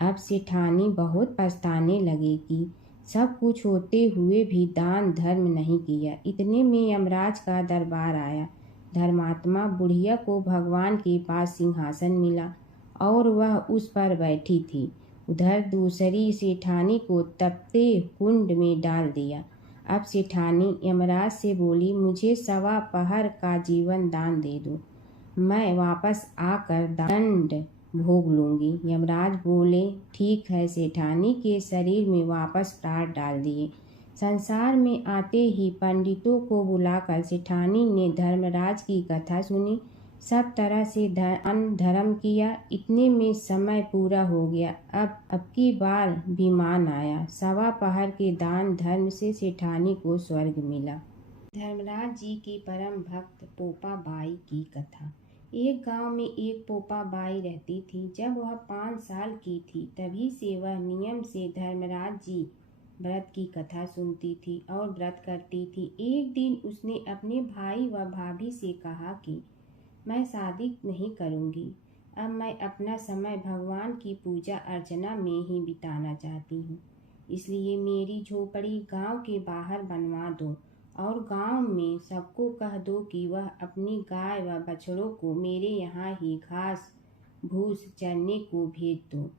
अब सेठानी बहुत पछताने लगी कि सब कुछ होते हुए भी दान धर्म नहीं किया। इतने में यमराज का दरबार आया। धर्मात्मा बुढ़िया को भगवान के पास सिंहासन मिला और वह उस पर बैठी थी। उधर दूसरी सेठानी को तपते कुंड में डाल दिया। अब सेठानी यमराज से बोली, मुझे 1.25 पहर का जीवन दान दे दो, मैं वापस आकर दंड भोग लूंगी। यमराज बोले, ठीक है। सेठानी के शरीर में वापस प्राण डाल दिए। संसार में आते ही पंडितों को बुलाकर सेठानी ने धर्मराज की कथा सुनी, सब तरह से धर्म किया। इतने में समय पूरा हो गया। अब की बार विमान आया। 1.25 पहर के दान धर्म से सेठानी को स्वर्ग मिला। धर्मराज जी की परम भक्त पोपा बाई की कथा। एक गांव में एक पोपा बाई रहती थी। जब वह 5 साल की थी तभी से वह नियम से धर्मराज जी व्रत की कथा सुनती थी और व्रत करती थी। एक दिन उसने अपने भाई व भाभी से कहा कि मैं शादी नहीं करूंगी, अब मैं अपना समय भगवान की पूजा अर्चना में ही बिताना चाहती हूँ। इसलिए मेरी झोपड़ी गांव के बाहर बनवा दो और गांव में सबको कह दो कि वह अपनी गाय व बछड़ों को मेरे यहाँ ही घास भूस चरने को भेज दो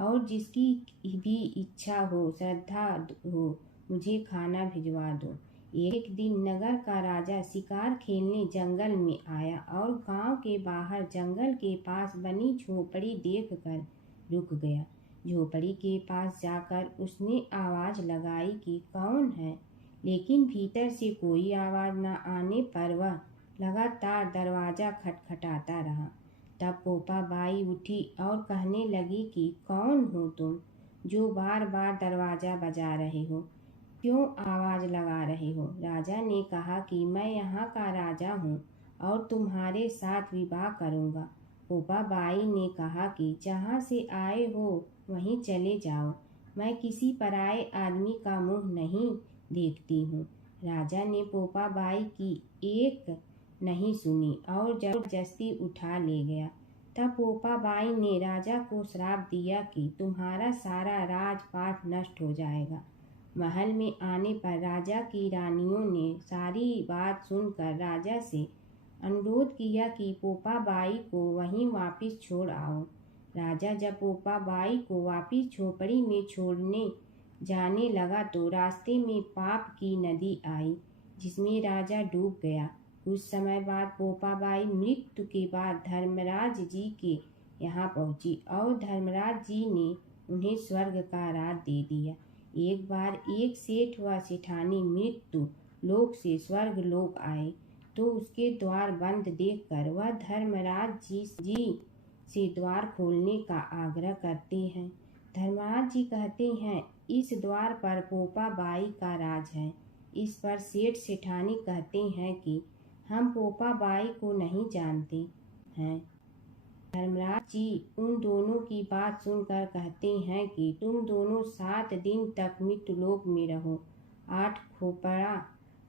और जिसकी भी इच्छा हो, श्रद्धा हो, मुझे खाना भिजवा दो। एक दिन नगर का राजा शिकार खेलने जंगल में आया और गांव के बाहर जंगल के पास बनी झोपड़ी देखकर रुक गया। झोपड़ी के पास जाकर उसने आवाज लगाई कि कौन है, लेकिन भीतर से कोई आवाज न आने पर वह लगातार दरवाजा खटखटाता रहा। तब पोपा बाई उठी और कहने लगी कि कौन हो तुम जो बार बार दरवाजा बजा रहे हो, क्यों आवाज लगा रहे हो? राजा ने कहा कि मैं यहाँ का राजा हूँ और तुम्हारे साथ विवाह करूँगा। पोपा बाई ने कहा कि जहाँ से आए हो वहीं चले जाओ, मैं किसी पराये आदमी का मुंह नहीं देखती हूँ। राजा ने पोपा बाई की एक नहीं सुनी और जबरदस्ती उठा ले गया। तब पोपा बाई ने राजा को श्राप दिया कि तुम्हारा सारा राजपाट नष्ट हो जाएगा। महल में आने पर राजा की रानियों ने सारी बात सुनकर राजा से अनुरोध किया कि पोपा बाई को वहीं वापस छोड़ आओ। राजा जब पोपा बाई को वापस झोपड़ी में छोड़ने जाने लगा तो रास्ते में पाप की नदी आई जिसमें राजा डूब गया। कुछ समय बाद पोपा बाई मृत्यु के बाद धर्मराज जी के यहाँ पहुँची और धर्मराज जी ने उन्हें स्वर्ग का राज दे दिया। एक बार एक सेठ व सेठानी मृत्यु लोक से स्वर्ग लोक आए तो उसके द्वार बंद देखकर वह धर्मराज जी से द्वार खोलने का आग्रह करते हैं। धर्मराज जी कहते हैं, इस द्वार पर पोपा बाई का राज है। इस पर सेठ सेठानी कहते हैं कि हम पोपा बाई को नहीं जानते हैं। धर्मराज जी उन दोनों की बात सुनकर कहते हैं कि तुम दोनों 7 दिन तक मृत्युलोक में रहो। 8 खोपड़ा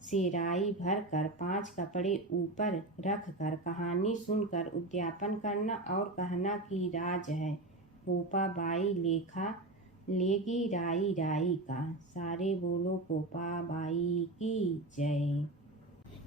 से राई भरकर 5 कपड़े ऊपर रखकर कहानी सुनकर उद्यापन करना और कहना कि राज है पोपा बाई लेखा लेगी राई राई का। सारे बोलो पोपा बाई की जय।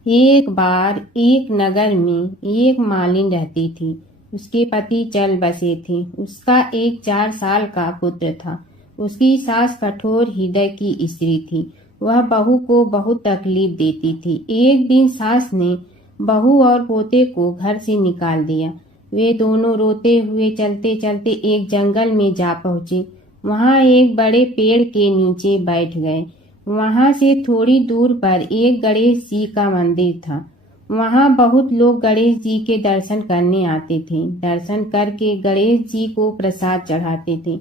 एक बार एक नगर में एक मालिन रहती थी। उसके पति चल बसे थे। उसका एक 4 साल का पुत्र था। उसकी सास कठोर हृदय की स्त्री थी। वह बहू को बहुत तकलीफ देती थी। एक दिन सास ने बहू और पोते को घर से निकाल दिया। वे दोनों रोते हुए चलते चलते एक जंगल में जा पहुंचे। वहां एक बड़े पेड़ के नीचे बैठ गए। वहां से थोड़ी दूर पर एक गणेश जी का मंदिर था। वहां बहुत लोग गणेश जी के दर्शन करने आते थे। दर्शन करके गणेश जी को प्रसाद चढ़ाते थे।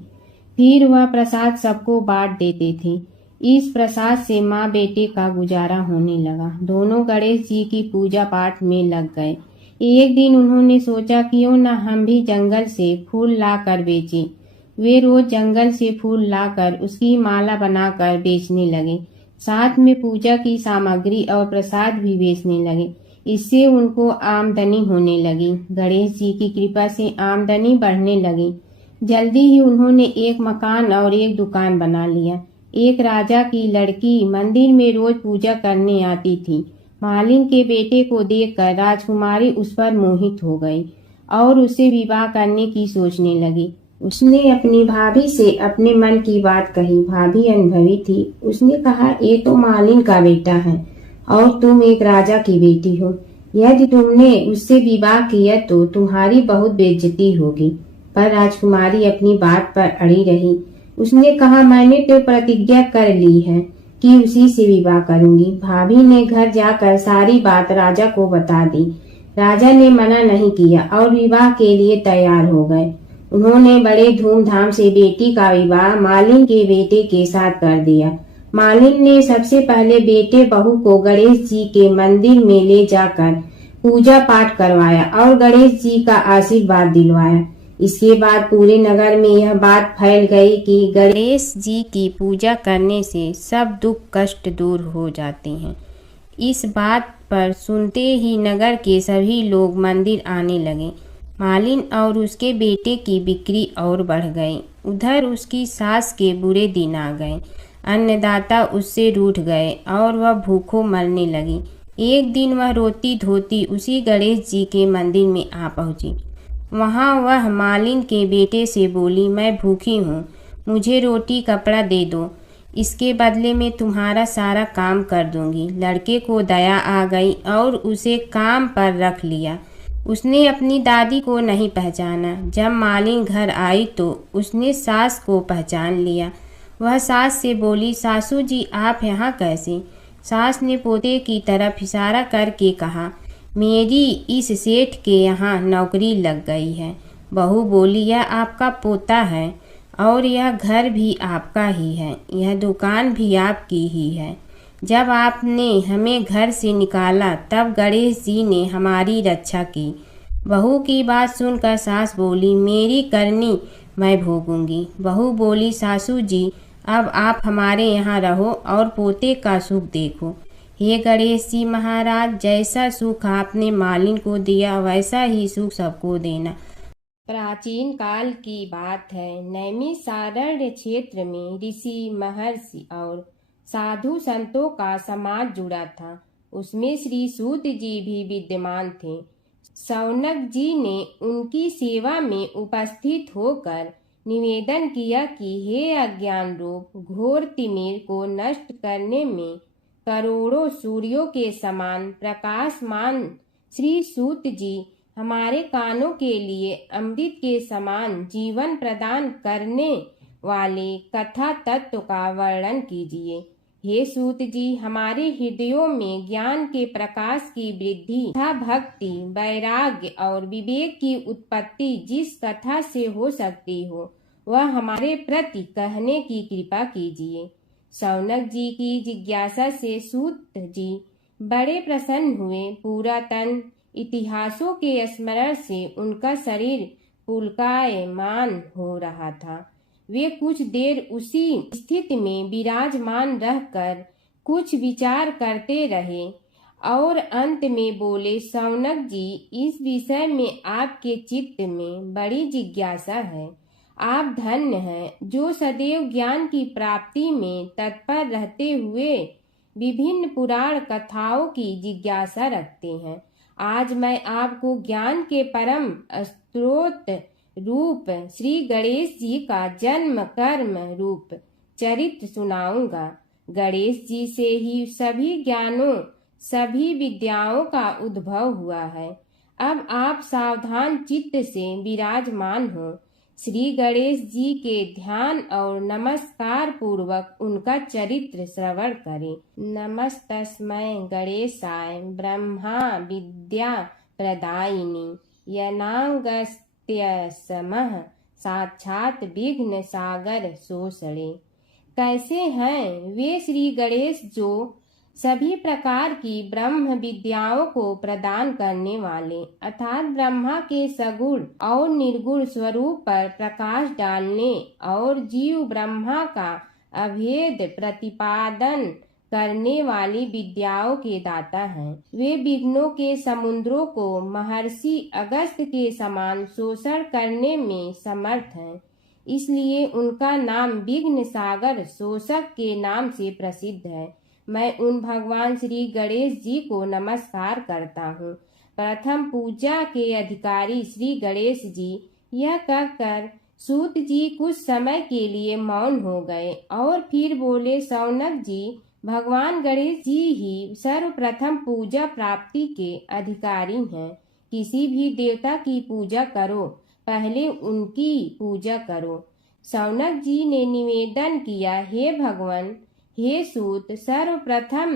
फिर वह प्रसाद सबको बांट देते थे। इस प्रसाद से माँ बेटे का गुजारा होने लगा। दोनों गणेश जी की पूजा पाठ में लग गए। एक दिन उन्होंने सोचा क्यों न हम भी जंगल से फूल लाकर बेचें। वे रोज जंगल से फूल लाकर उसकी माला बनाकर बेचने लगे। साथ में पूजा की सामग्री और प्रसाद भी बेचने लगे। इससे उनको आमदनी होने लगी। गणेश जी की कृपा से आमदनी बढ़ने लगी। जल्दी ही उन्होंने एक मकान और एक दुकान बना लिया। एक राजा की लड़की मंदिर में रोज पूजा करने आती थी। मालिन के बेटे को देखकर राजकुमारी उस पर मोहित हो गई और उसे विवाह करने की सोचने लगी। उसने अपनी भाभी से अपने मन की बात कही। भाभी अनुभवी थी। उसने कहा, ये तो मालिन का बेटा है और तुम एक राजा की बेटी हो। यदि तुमने उससे विवाह किया तो तुम्हारी बहुत बेइज्जती होगी। पर राजकुमारी अपनी बात पर अड़ी रही। उसने कहा, मैंने तो प्रतिज्ञा कर ली है कि उसी से विवाह करूंगी। भाभी ने घर जाकर सारी बात राजा को बता दी। राजा ने मना नहीं किया और विवाह के लिए तैयार हो गए। उन्होंने बड़े धूमधाम से बेटी का विवाह मालिन के बेटे के साथ कर दिया। मालिन ने सबसे पहले बेटे बहू को गणेश जी के मंदिर में ले जाकर पूजा पाठ करवाया और गणेश जी का आशीर्वाद दिलवाया। इसके बाद पूरे नगर में यह बात फैल गई कि गणेश जी की पूजा करने से सब दुख कष्ट दूर हो जाते हैं। इस बात पर सुनते ही नगर के सभी लोग मंदिर आने लगे। मालिन और उसके बेटे की बिक्री और बढ़ गई। उधर उसकी सास के बुरे दिन आ गए। अन्नदाता उससे रूठ गए और वह भूखों मरने लगी। एक दिन वह रोती धोती उसी गणेश जी के मंदिर में आ पहुंची। वहां वह मालिन के बेटे से बोली, मैं भूखी हूँ, मुझे रोटी कपड़ा दे दो, इसके बदले में तुम्हारा सारा काम कर दूंगी। लड़के को दया आ गई और उसे काम पर रख लिया। उसने अपनी दादी को नहीं पहचाना। जब मालिन घर आई तो उसने सास को पहचान लिया। वह सास से बोली, सासू जी आप यहाँ कैसे? सास ने पोते की तरफ इशारा करके कहा, मेरी इस सेठ के यहाँ नौकरी लग गई है। बहू बोली, यह आपका पोता है और यह घर भी आपका ही है, यह दुकान भी आपकी ही है। जब आपने हमें घर से निकाला तब गणेश जी ने हमारी रक्षा की। बहू की बात सुनकर सास बोली, मेरी करनी मैं भोगूंगी। बहू बोली, सासू जी अब आप हमारे यहाँ रहो और पोते का सुख देखो। हे गणेश जी महाराज, जैसा सुख आपने मालिन को दिया वैसा ही सुख सबको देना। प्राचीन काल की बात है। नैमिषारण्य क्षेत्र में ऋषि महर्षि और साधु संतों का समाज जुड़ा था। उसमें श्री सूत जी भी विद्यमान थे। शौनक जी ने उनकी सेवा में उपस्थित होकर निवेदन किया कि हे अज्ञान रूप घोर तिमिर को नष्ट करने में करोड़ों सूर्यों के समान प्रकाशमान श्री सूत जी, हमारे कानों के लिए अमृत के समान जीवन प्रदान करने वाले कथा तत्व का वर्णन कीजिए। हे सूत जी, हमारे हृदयों में ज्ञान के प्रकाश की वृद्धि तथा भक्ति, वैराग्य और विवेक की उत्पत्ति जिस कथा से हो सकती हो, वह हमारे प्रति कहने की कृपा कीजिए। शौनक जी की जिज्ञासा से सूत जी बड़े प्रसन्न हुए। पुरातन इतिहासों के स्मरण से उनका शरीर पुलकायमान हो रहा था। वे कुछ देर उसी स्थिति में विराजमान रहकर कुछ विचार करते रहे और अंत में बोले, शौनक जी, इस विषय में आपके चित्त में बड़ी जिज्ञासा है। आप धन्य हैं जो सदैव ज्ञान की प्राप्ति में तत्पर रहते हुए विभिन्न पुराण कथाओं की जिज्ञासा रखते हैं। आज मैं आपको ज्ञान के परम स्रोत रूप श्री गणेश जी का जन्म कर्म रूप चरित्र सुनाऊंगा। गणेश जी से ही सभी ज्ञानों, सभी विद्याओं का उद्भव हुआ है। अब आप सावधान चित्त से विराजमान हो। श्री गणेश जी के ध्यान और नमस्कार पूर्वक उनका चरित्र श्रवण करें। नमस्तस्मै गणेशाय ब्रह्मा विद्या प्रदायिनी यनागस्त्यसमः साक्षात विघ्न सागर सोषणे। कैसे हैं वे श्री गणेश जो सभी प्रकार की ब्रह्म विद्याओं को प्रदान करने वाले, अर्थात ब्रह्मा के सगुण और निर्गुण स्वरूप पर प्रकाश डालने और जीव ब्रह्मा का अभेद प्रतिपादन करने वाली विद्याओं के दाता हैं। वे विघ्नों के समुद्रों को महर्षि अगस्त्य के समान शोषण करने में समर्थ हैं। इसलिए उनका नाम विघ्न सागर शोषक के नाम से प्रसिद्ध है। मैं उन भगवान श्री गणेश जी को नमस्कार करता हूँ। प्रथम पूजा के अधिकारी श्री गणेश जी, यह कहकर सूत जी कुछ समय के लिए मौन हो गए और फिर बोले, शौनक जी, भगवान गणेश जी ही सर्वप्रथम पूजा प्राप्ति के अधिकारी हैं। किसी भी देवता की पूजा करो, पहले उनकी पूजा करो। शौनक जी ने निवेदन किया, हे भगवान, हे सूत, सर्वप्रथम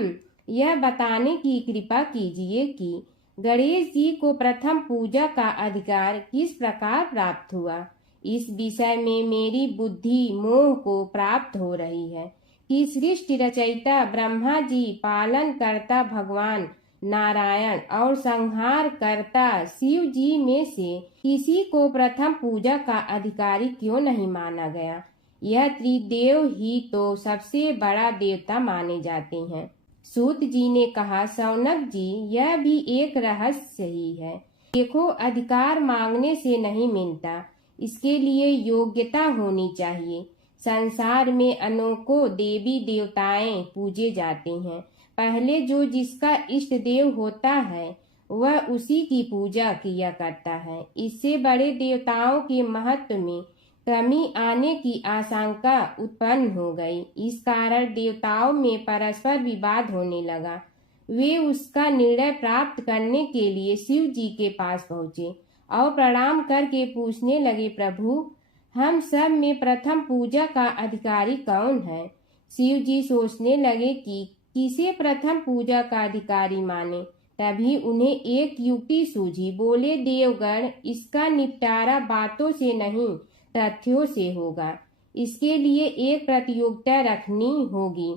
यह बताने की कृपा कीजिए कि गणेश जी को प्रथम पूजा का अधिकार किस प्रकार प्राप्त हुआ। इस विषय में मेरी बुद्धि मोह को प्राप्त हो रही है कि सृष्टि रचयिता ब्रह्मा जी, पालन करता भगवान नारायण और संहार करता शिव जी में से किसी को प्रथम पूजा का अधिकारी क्यों नहीं माना गया। यह त्रिदेव ही तो सबसे बड़ा देवता माने जाते हैं। सूत जी ने कहा, शौनक जी, यह भी एक रहस्य ही है। देखो, अधिकार मांगने से नहीं मिलता, इसके लिए योग्यता होनी चाहिए। संसार में अनेकों देवी देवताएं पूजे जाते हैं। पहले जो जिसका इष्ट देव होता है वह उसी की पूजा किया करता है। इससे बड़े देवताओं के महत्व में कमी आने की आशंका उत्पन्न हो गई। इस कारण देवताओं में परस्पर विवाद होने लगा। वे उसका निर्णय प्राप्त करने के लिए शिव जी के पास पहुँचे और प्रणाम करके पूछने लगे, प्रभु, हम सब में प्रथम पूजा का अधिकारी कौन है। शिव जी सोचने लगे कि किसे प्रथम पूजा का अधिकारी माने। तभी उन्हें एक युक्ति सूझी। बोले, देवगण, इसका निपटारा बातों से नहीं तथ्यों से होगा। इसके लिए एक प्रतियोगिता रखनी होगी,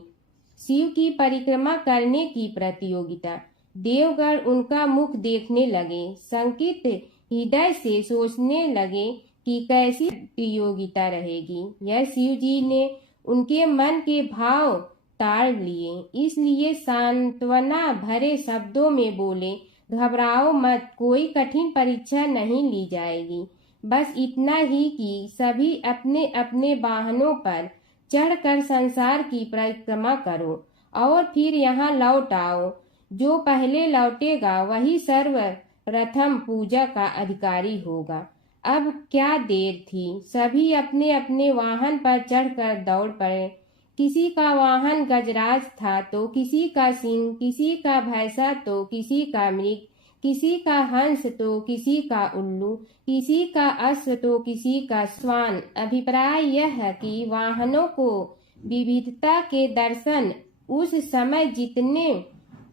शिव की परिक्रमा करने की प्रतियोगिता। देवगण उनका मुख देखने लगे, शंकित हृदय से सोचने लगे कि कैसी प्रतियोगिता रहेगी। यह शिव जी ने उनके मन के भाव ताड़ लिए, इसलिए सांत्वना भरे शब्दों में बोले, घबराओ मत, कोई कठिन परीक्षा नहीं ली जाएगी। बस इतना ही कि सभी अपने अपने वाहनों पर चढ़कर संसार की परिक्रमा करो और फिर यहाँ लौट आओ। जो पहले लौटेगा वही सर्वप्रथम पूजा का अधिकारी होगा। अब क्या देर थी, सभी अपने अपने वाहन पर चढ़कर दौड़ पड़े। किसी का वाहन गजराज था तो किसी का सिंह, किसी का भैंसा तो किसी का मृग, किसी का हंस तो किसी का उल्लू, किसी का अश्व तो किसी का श्वान। अभिप्राय यह है कि वाहनों को विविधता के दर्शन उस समय जितने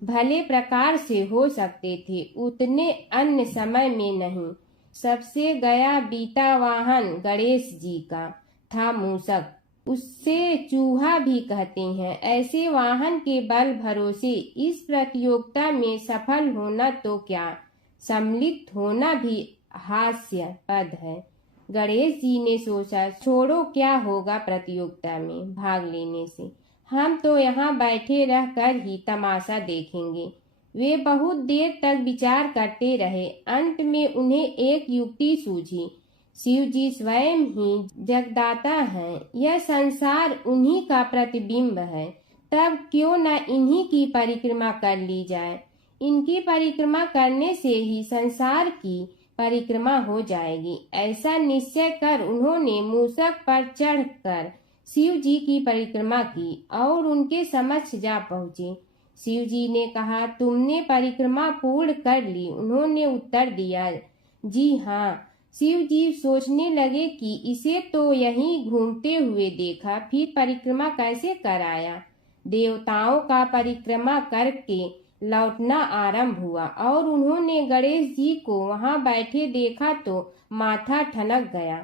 भले प्रकार से हो सकते थे उतने अन्य समय में नहीं। सबसे गया बीता वाहन गणेश जी का था मूषक, उससे चूहा भी कहते हैं। ऐसे वाहन के बल भरोसे इस प्रतियोगिता में सफल होना तो क्या, सम्मिलित होना भी हास्यास्पद है। गणेश जी ने सोचा, छोड़ो, क्या होगा प्रतियोगिता में भाग लेने से, हम तो यहाँ बैठे रह कर ही तमाशा देखेंगे। वे बहुत देर तक विचार करते रहे। अंत में उन्हें एक युक्ति सूझी। शिव जी स्वयं ही जगदाता हैं, यह संसार उन्हीं का प्रतिबिंब है, तब क्यों न इन्हीं की परिक्रमा कर ली जाए। इनकी परिक्रमा करने से ही संसार की परिक्रमा हो जाएगी। ऐसा निश्चय कर उन्होंने मूषक पर चढ़कर शिव जी की परिक्रमा की और उनके समक्ष जा पहुँचे। शिव जी ने कहा, तुमने परिक्रमा पूर्ण कर ली? उन्होंने उत्तर दिया, जी हाँ। शिव जी सोचने लगे कि इसे तो यहीं घूमते हुए देखा, फिर परिक्रमा कैसे कराया। देवताओं का परिक्रमा करके लौटना आरंभ हुआ और उन्होंने गणेश जी को वहां बैठे देखा तो माथा ठनक गया।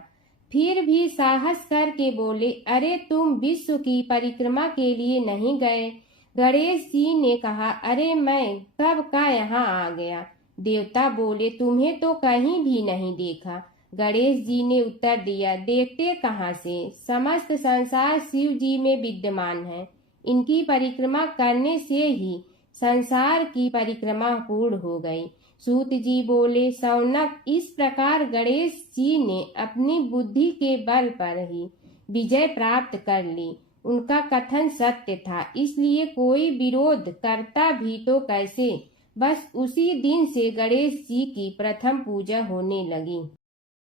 फिर भी साहस करके बोले, अरे तुम विश्व की परिक्रमा के लिए नहीं गए? गणेश जी ने कहा, अरे मैं कब का यहाँ आ गया। देवता बोले, तुम्हें तो कहीं भी नहीं देखा। गणेश जी ने उत्तर दिया, देखते कहाँ से, समस्त संसार शिव जी में विद्यमान है। इनकी परिक्रमा करने से ही संसार की परिक्रमा पूर्ण हो गई। सूत जी बोले, शौनक, इस प्रकार गणेश जी ने अपनी बुद्धि के बल पर ही विजय प्राप्त कर ली। उनका कथन सत्य था, इसलिए कोई विरोध करता भी तो कैसे। बस उसी दिन से गणेश जी की प्रथम पूजा होने लगी।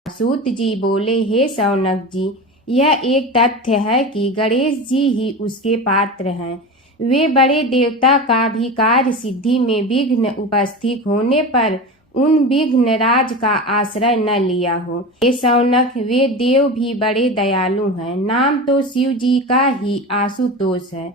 सूत जी बोले, हे शौनक जी, यह एक तथ्य है कि गणेश जी ही उसके पात्र हैं। वे बड़े देवता का भी कार्य सिद्धि में विघ्न उपस्थित होने पर उन विघ्न राज का आश्रय न लिया हो। हे शौनक, वे देव भी बड़े दयालु हैं। नाम तो शिव जी का ही आशुतोष है,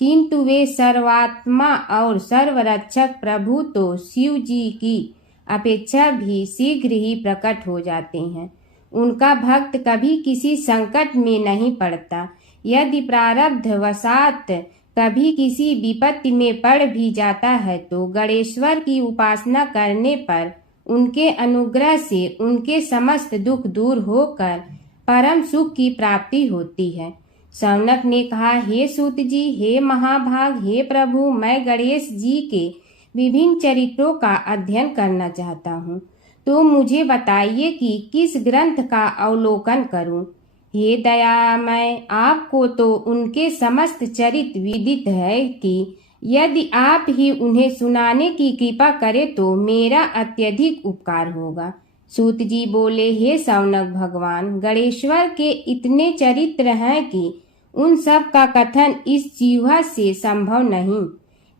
किंतु वे सर्वात्मा और सर्वरक्षक प्रभु तो शिव जी की अपेक्षा भी शीघ्र ही प्रकट हो जाते हैं। उनका भक्त कभी किसी संकट में नहीं पड़ता। यदि प्रारब्ध वशात कभी किसी विपत्ति में पड़ भी जाता है तो गणेश्वर की उपासना करने पर उनके अनुग्रह से उनके समस्त दुख दूर होकर परम सुख की प्राप्ति होती है। शौनक ने कहा, हे सूत जी, हे महाभाग, हे प्रभु, मैं गणेश जी के विभिन्न चरित्रों का अध्ययन करना चाहता हूँ, तो मुझे बताइए कि किस ग्रंथ का अवलोकन करूँ। हे दयामय, आपको तो उनके समस्त चरित्र विदित है कि यदि आप ही उन्हें सुनाने की कृपा करें तो मेरा अत्यधिक उपकार होगा। सूत जी बोले, हे शौनक भगवान, गणेश्वर के इतने चरित्र हैं कि उन सब का कथन इस जिह्वा से संभव नहीं,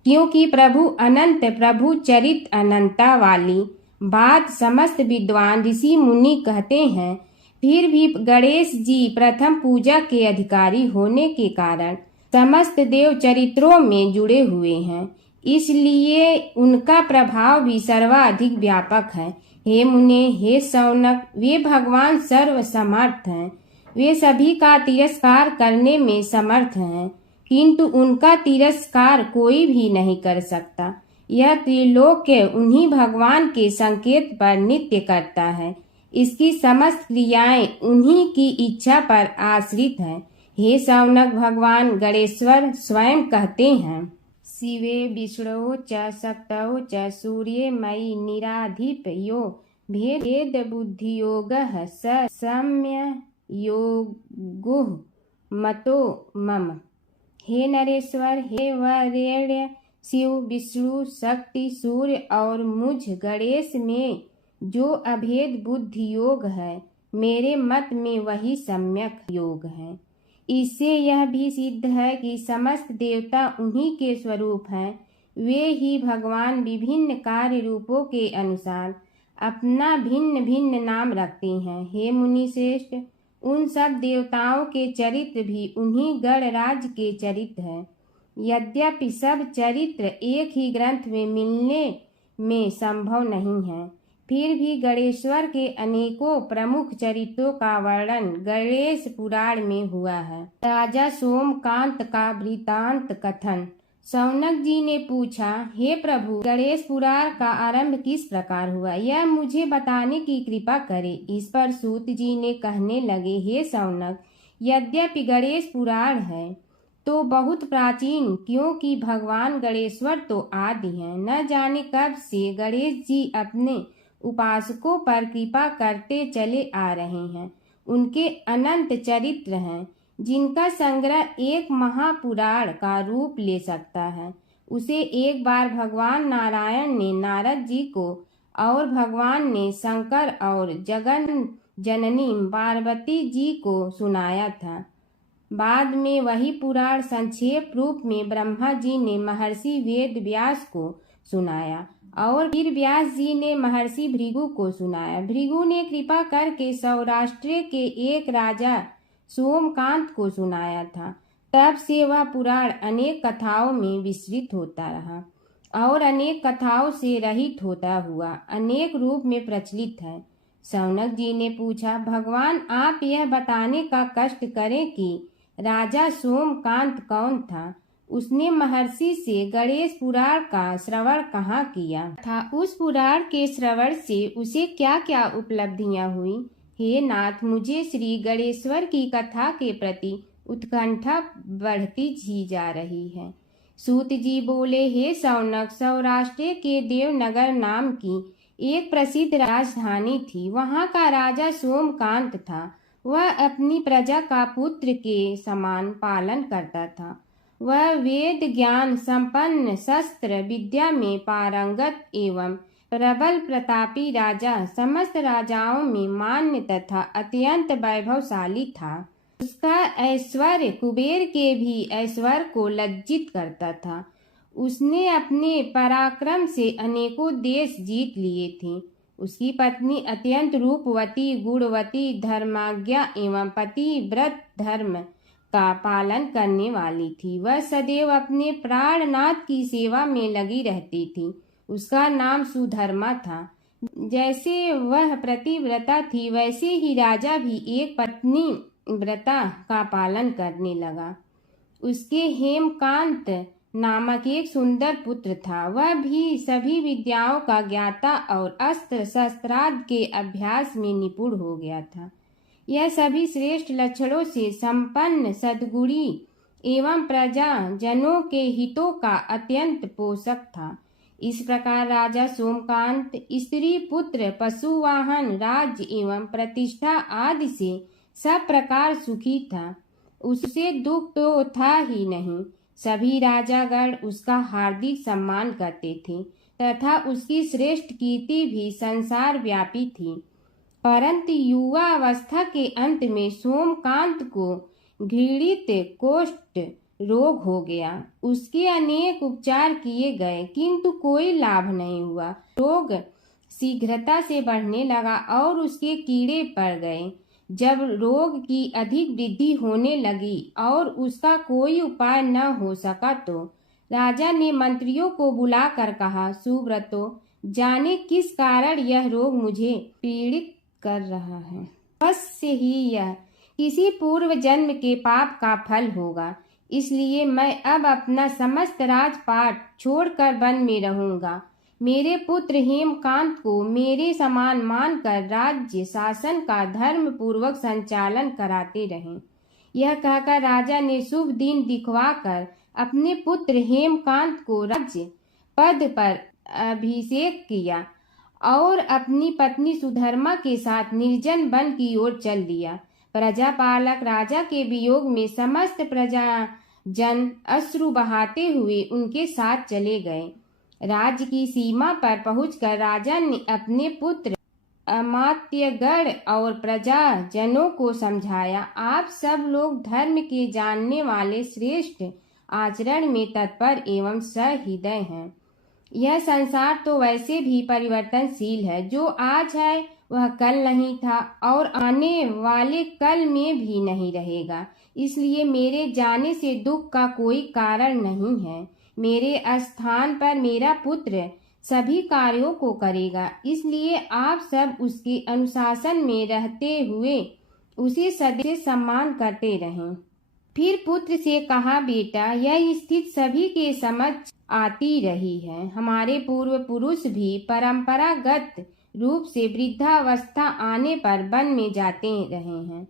क्योंकि प्रभु अनंत, प्रभु चरित अनंता वाली बात समस्त विद्वान ऋषि मुनि कहते हैं। फिर भी गणेश जी प्रथम पूजा के अधिकारी होने के कारण समस्त देव चरित्रों में जुड़े हुए हैं, इसलिए उनका प्रभाव भी सर्वाधिक व्यापक है। हे मुने, हे शौनक, वे भगवान सर्व समर्थ हैं। वे सभी का तिरस्कार करने में समर्थ हैं, किंतु उनका तिरस्कार कोई भी नहीं कर सकता। यह त्रिलोक्य उन्हीं भगवान के संकेत पर नित्य करता है। इसकी समस्त क्रियाएं उन्हीं की इच्छा पर आश्रित हैं। हे शौनक भगवान, गणेश्वर स्वयं कहते हैं, शिवे विष्णु च शक्तौ च सूर्ये मयि निराधिप यो भेद बुद्धि योगः स सम्य योगुः मतो मम। हे नरेश्वर, हे वरेण्य, शिव, विष्णु, शक्ति, सूर्य और मुझ गणेश में जो अभेद बुद्धि योग है, मेरे मत में वही सम्यक योग है। इससे यह भी सिद्ध है कि समस्त देवता उन्हीं के स्वरूप हैं। वे ही भगवान विभिन्न कार्य रूपों के अनुसार अपना भिन्न भिन्न नाम रखते हैं। हे मुनि श्रेष्ठ, उन सब देवताओं के चरित्र भी उन्हीं गणराज के चरित्र हैं। यद्यपि सब चरित्र एक ही ग्रंथ में मिलने में संभव नहीं है, फिर भी गणेश्वर के अनेकों प्रमुख चरित्रों का वर्णन गणेश पुराण में हुआ है। राजा सोमकांत का वृतांत कथन। शौनक जी ने पूछा, हे प्रभु, गणेश पुराण का आरंभ किस प्रकार हुआ, यह मुझे बताने की कृपा करें। इस पर सूत जी ने कहने लगे, हे शौनक, यद्यपि गणेश पुराण है तो बहुत प्राचीन, क्योंकि भगवान गणेश्वर तो आदि हैं। न जाने कब से गणेश जी अपने उपासकों पर कृपा करते चले आ रहे हैं। उनके अनंत चरित्र हैं, जिनका संग्रह एक महापुराण का रूप ले सकता है। उसे एक बार भगवान नारायण ने नारद जी को और भगवान ने शंकर और जगन जननी पार्वती जी को सुनाया था। बाद में वही पुराण संक्षेप रूप में ब्रह्मा जी ने महर्षि वेद व्यास को सुनाया और फिर व्यास जी ने महर्षि भृगु को सुनाया। भृगु ने कृपा करके सौराष्ट्र के एक राजा सोमकांत को सुनाया था। तब से वह पुराण अनेक कथाओं में विस्तृत होता रहा और अनेक कथाओं से रहित होता हुआ अनेक रूप में प्रचलित है। शौनक जी ने पूछा, भगवान, आप यह बताने का कष्ट करें कि राजा सोमकांत कौन था। उसने महर्षि से गणेश पुराण का श्रवण कहाँ किया था, उस पुराण के श्रवण से उसे क्या क्या उपलब्धियां हुई। हे नाथ, मुझे श्री गणेश्वर की कथा के प्रति उत्कंठा बढ़ती ही जा रही है। सूत जी बोले, हे शौनक, सौराष्ट्र के देवनगर नाम की एक प्रसिद्ध राजधानी थी। वहाँ का राजा सोमकांत था। वह अपनी प्रजा का पुत्र के समान पालन करता था। वह वेद ज्ञान संपन्न, शस्त्र विद्या में पारंगत एवं प्रबल प्रतापी राजा, समस्त राजाओं में मान्य तथा अत्यंत वैभवशाली था। उसका ऐश्वर्य कुबेर के भी ऐश्वर्य को लज्जित करता था। उसने अपने पराक्रम से अनेकों देश जीत लिए थे। उसकी पत्नी अत्यंत रूपवती, गुणवती, धर्माज्ञा एवं पतिव्रत धर्म का पालन करने वाली थी। वह सदैव अपने प्राणनाथ की सेवा में लगी रहती थी। उसका नाम सुधर्मा था। जैसे वह प्रतिव्रता थी, वैसे ही राजा भी एक पत्नी व्रता का पालन करने लगा। उसके हेमकांत नामक एक सुंदर पुत्र था। वह भी सभी विद्याओं का ज्ञाता और अस्त्र शस्त्रादि के अभ्यास में निपुण हो गया था। यह सभी श्रेष्ठ लक्षणों से संपन्न, सद्गुणी एवं प्रजा जनों के हितों का अत्यंत पोषक था। इस प्रकार राजा सोमकांत स्त्री, पुत्र, पशु, वाहन, राज्य एवं प्रतिष्ठा आदि से सब प्रकार सुखी था। उससे दुख तो था ही नहीं। सभी राजागण उसका हार्दिक सम्मान करते थे तथा उसकी श्रेष्ठ कीर्ति भी संसार व्यापी थी। परंतु युवा अवस्था के अंत में सोमकांत को घृणित कोष्ठ रोग हो गया। उसके अनेक उपचार किए गए, किंतु कोई लाभ नहीं हुआ। रोग शीघ्रता से बढ़ने लगा और उसके कीड़े पड़ गए। जब रोग की अधिक वृद्धि होने लगी और उसका कोई उपाय न हो सका, तो राजा ने मंत्रियों को बुलाकर कहा, सुव्रतो, जाने किस कारण यह रोग मुझे पीड़ित कर रहा है। अवश्य ही यह किसी पूर्व जन्म के पाप का फल होगा। इसलिए मैं अब अपना समस्त राजपाट छोड़कर वन में रहूंगा। मेरे पुत्र हेमकांत को मेरे समान मानकर राज्य शासन का धर्म पूर्वक संचालन कराते रहें। यह कहकर राजा ने शुभ दिन दिखवाकर अपने पुत्र हेमकांत को राज्य पद पर अभिषेक किया और अपनी पत्नी सुधर्मा के साथ निर्जन वन की ओर चल दिया। प्रजापालक राजा के वियोग में समस्त प्रजा जन अश्रु बहाते हुए उनके साथ चले गए। राज्य की सीमा पर पहुंचकर राजा ने अपने पुत्र अमात्यगण और प्रजा जनों को समझाया, आप सब लोग धर्म के जानने वाले, श्रेष्ठ आचरण में तत्पर एवं सहृदय हैं। यह संसार तो वैसे भी परिवर्तनशील है। जो आज है वह कल नहीं था और आने वाले कल में भी नहीं रहेगा। इसलिए मेरे जाने से दुख का कोई कारण नहीं है। मेरे स्थान पर मेरा पुत्र सभी कार्यों को करेगा, इसलिए आप सब उसके अनुशासन में रहते हुए उसे सदैव सम्मान करते रहें। फिर पुत्र से कहा, बेटा, यह स्थिति सभी के समझ आती रही है। हमारे पूर्व पुरुष भी परंपरागत रूप से वृद्धावस्था आने पर वन में जाते रहे हैं।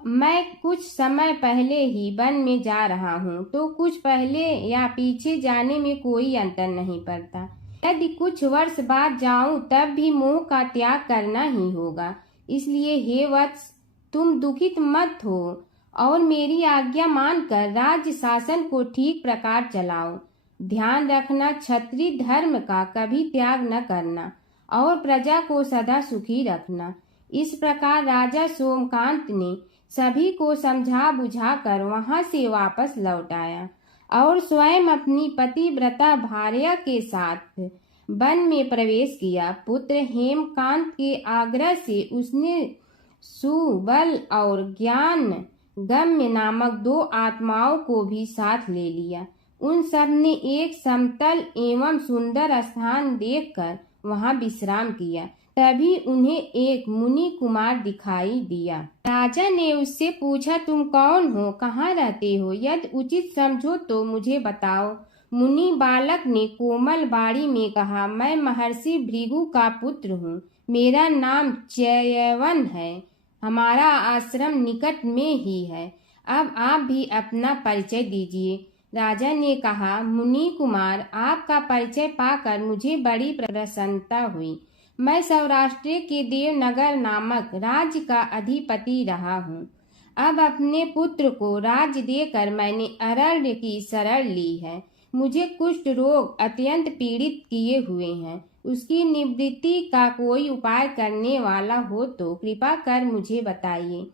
मैं कुछ समय पहले ही वन में जा रहा हूँ, तो कुछ पहले या पीछे जाने में कोई अंतर नहीं पड़ता। यदि कुछ वर्ष बाद जाऊं तब भी मोह का त्याग करना ही होगा। इसलिए हे वत्स, तुम दुखित मत हो और मेरी आज्ञा मानकर राज्य शासन को ठीक प्रकार चलाओ। ध्यान रखना, क्षत्रिय धर्म का कभी त्याग न करना और प्रजा को सदा सुखी रखना। इस प्रकार राजा सोमकांत ने सभी को समझा बुझा कर वहां से वापस लौट आया और स्वयं अपनी पतिव्रता भार्या के साथ वन में प्रवेश किया। पुत्र हेमकांत के आग्रह से उसने सुबल और ज्ञान गम्य नामक 2 आत्माओं को भी साथ ले लिया। उन सब ने एक समतल एवं सुंदर स्थान देखकर वहां विश्राम किया। तभी उन्हें एक मुनि कुमार दिखाई दिया। राजा ने उससे पूछा, तुम कौन हो, कहाँ रहते हो? यदि उचित समझो तो मुझे बताओ। मुनि बालक ने कोमल बाणी में कहा, मैं महर्षि भृगु का पुत्र हूँ। मेरा नाम च्यवन है। हमारा आश्रम निकट में ही है। अब आप भी अपना परिचय दीजिए। राजा ने कहा, मुनि कुमार, आपका परिचय पाकर मुझे बड़ी प्रसन्नता हुई। मैं सौराष्ट्र के देवनगर नामक राज्य का अधिपति रहा हूँ। अब अपने पुत्र को राज्य देकर मैंने अरण्य की शरण ली है। मुझे कुष्ठ रोग अत्यंत पीड़ित किए हुए हैं। उसकी निवृत्ति का कोई उपाय करने वाला हो तो कृपा कर मुझे बताइए।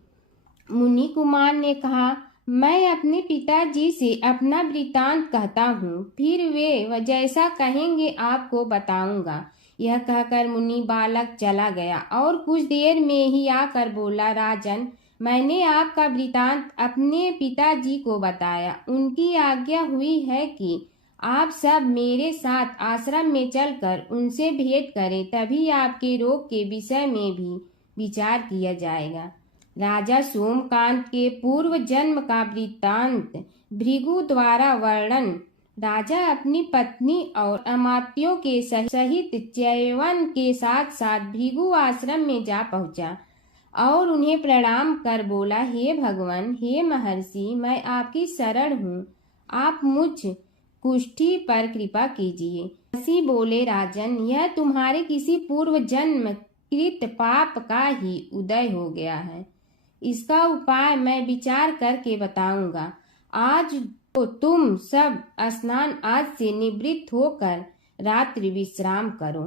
मुनि कुमार ने कहा, मैं अपने पिताजी से अपना वृतांत कहता हूँ, फिर वे जैसा कहेंगे आपको बताऊंगा। यह कहकर मुनि बालक चला गया और कुछ देर में ही आकर बोला, राजन, मैंने आपका वृतांत अपने पिताजी को बताया। उनकी आज्ञा हुई है कि आप सब मेरे साथ आश्रम में चलकर उनसे भेंट करें, तभी आपके रोग के विषय में भी विचार किया जाएगा। राजा सोमकांत के पूर्व जन्म का वृत्तांत भृगु द्वारा वर्णन। राजा अपनी पत्नी और अमात्यों के सहित च्यवन के साथ साथ भृगु आश्रम में जा पहुंचा और उन्हें प्रणाम कर बोला, हे भगवान, हे महर्षि, मैं आपकी शरण हूँ। आप मुझ कुष्ठी पर कृपा कीजिए। महर्षि बोले, राजन, यह तुम्हारे किसी पूर्व जन्म कृत पाप का ही उदय हो गया है। इसका उपाय मैं विचार करके बताऊंगा। आज तो तुम सब स्नान आदि से निवृत्त होकर रात्रि विश्राम करो।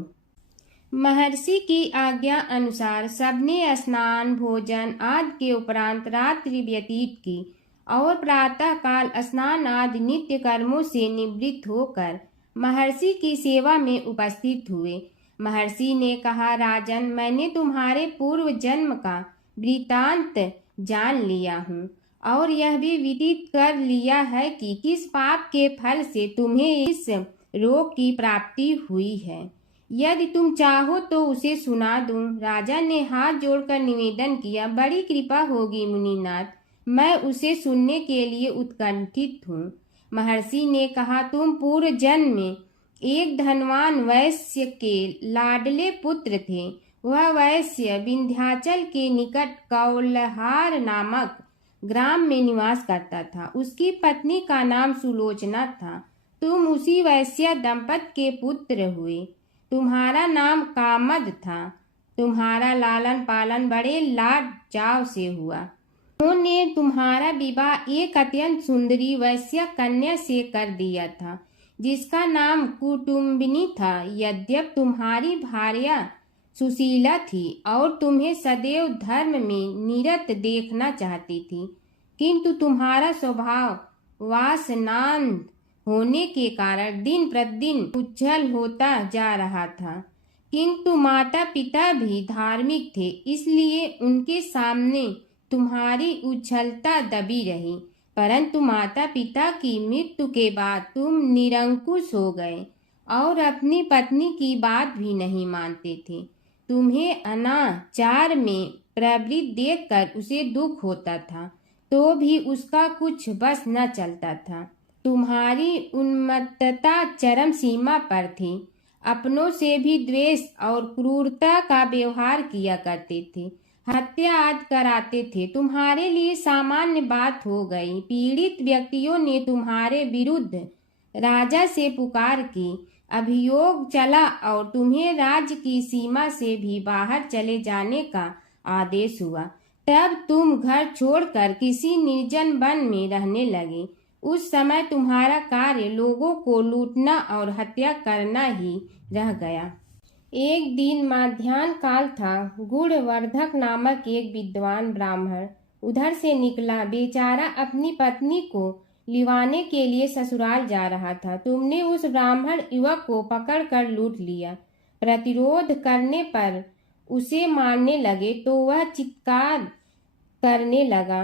महर्षि की आज्ञा अनुसार सबने स्नान भोजन आदि के उपरांत रात्रि व्यतीत की और प्रातः काल स्नान आदि नित्य कर्मों से निवृत्त होकर महर्षि की सेवा में उपस्थित हुए। महर्षि ने कहा, राजन, मैंने तुम्हारे पूर्व जन्म का वृतांत जान लिया हूँ और यह भी विदित कर लिया है कि किस पाप के फल से तुम्हें इस रोग की प्राप्ति हुई है। यदि तुम चाहो तो उसे सुना दूं। राजा ने हाथ जोड़कर निवेदन किया, बड़ी कृपा होगी मुनिनाथ, मैं उसे सुनने के लिए उत्कंठित हूँ। महर्षि ने कहा, तुम पूर्व जन्म में एक धनवान वैश्य के लाडले पुत्र थे। वह वैश्य विंध्याचल के निकट कौलहार नामक ग्राम में निवास करता था। उसकी पत्नी का नाम सुलोचना था। तुम उसी वैश्य दंपत के पुत्र हुए। तुम्हारा नाम कामद था। तुम्हारा लालन पालन बड़े लाड चाव से हुआ। उन्होंने तुम्हारा विवाह एक अत्यंत सुंदरी वैश्य कन्या से कर दिया था, जिसका नाम कुटुम्बिनी था। यद्यप तुम्हारी भार्या सुशीला थी और तुम्हें सदैव धर्म में निरत देखना चाहती थी, किंतु तुम्हारा स्वभाव वासनांध होने के कारण दिन प्रतिदिन उज्जवल होता जा रहा था। किंतु माता पिता भी धार्मिक थे, इसलिए उनके सामने तुम्हारी उछलता दबी रही, परंतु माता पिता की मृत्यु के बाद तुम निरंकुश हो गए और अपनी पत्नी की बात भी नहीं मानते थे। तुम्हें अनाचार में प्रवृत्त देखकर उसे दुख होता था, तो भी उसका कुछ बस न चलता था। तुम्हारी उन्मत्तता चरम सीमा पर थी। अपनों से भी द्वेष और क्रूरता का व्यवहार किया करते थे, हत्या आदि कराते थे। तुम्हारे लिए सामान्य बात हो गई। पीड़ित व्यक्तियों ने तुम्हारे विरुद्ध राजा से पुकार की, अभियोग चला और तुम्हें राज्य की सीमा से भी बाहर चले जाने का आदेश हुआ। तब तुम घर छोड़कर किसी निर्जन वन में रहने लगे। उस समय तुम्हारा कार्य लोगों को लूटना और हत्या करना ही रह गया। एक दिन मध्याह्न काल था। गुणवर्धक नामक एक विद्वान ब्राह्मण उधर से निकला। बेचारा अपनी पत्नी को लिवाने के लिए ससुराल जा रहा था। तुमने उस ब्राह्मण युवक को पकड़कर लूट लिया। प्रतिरोध करने पर उसे मारने लगे तो वह चित्कार करने लगा,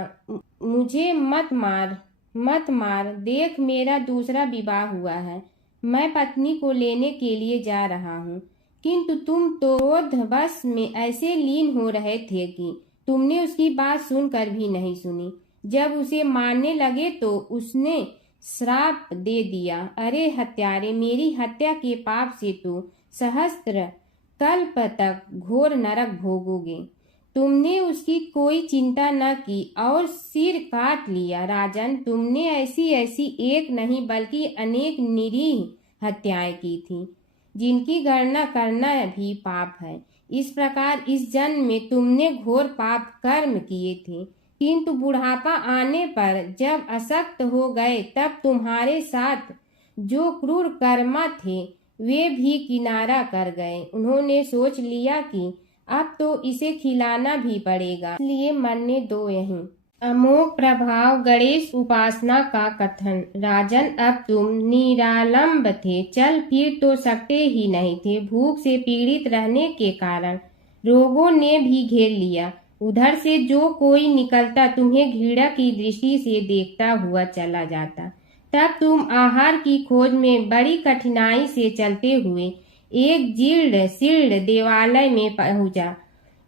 मुझे मत मार, मत मार, देख मेरा दूसरा विवाह हुआ है, मैं पत्नी को लेने के लिए जा रहा हूँ। किंतु तुम तो क्रोधवश में ऐसे लीन हो रहे थे कि तुमने उसकी बात सुनकर भी नहीं सुनी। जब उसे मारने लगे तो उसने श्राप दे दिया, अरे हत्यारे, मेरी हत्या के पाप से तो सहस्त्र कल्प तक घोर नरक भोगोगे। तुमने उसकी कोई चिंता न की और सिर काट लिया। राजन, तुमने ऐसी एक नहीं बल्कि अनेक निरीह हत्याएं की थी, जिनकी गणना करना भी पाप है। इस प्रकार इस जन्म में तुमने घोर पाप कर्म किए थे, किंतु बुढ़ापा आने पर जब अशक्त हो गए तब तुम्हारे साथ जो क्रूर कर्मा थे वे भी किनारा कर गए। उन्होंने सोच लिया कि अब तो इसे खिलाना भी पड़ेगा, इसलिए मरने दो यहीं। अमोघ प्रभाव गणेश उपासना का कथन। राजन, अब तुम निरालंब थे, चल फिर तो सकते ही नहीं थे। भूख से पीड़ित रहने के कारण रोगों ने भी घेर लिया। उधर से जो कोई निकलता तुम्हें घृणा की दृष्टि से देखता हुआ चला जाता। तब तुम आहार की खोज में बड़ी कठिनाई से चलते हुए एक जीर्ण शीर्ण देवालय में पहुंचा।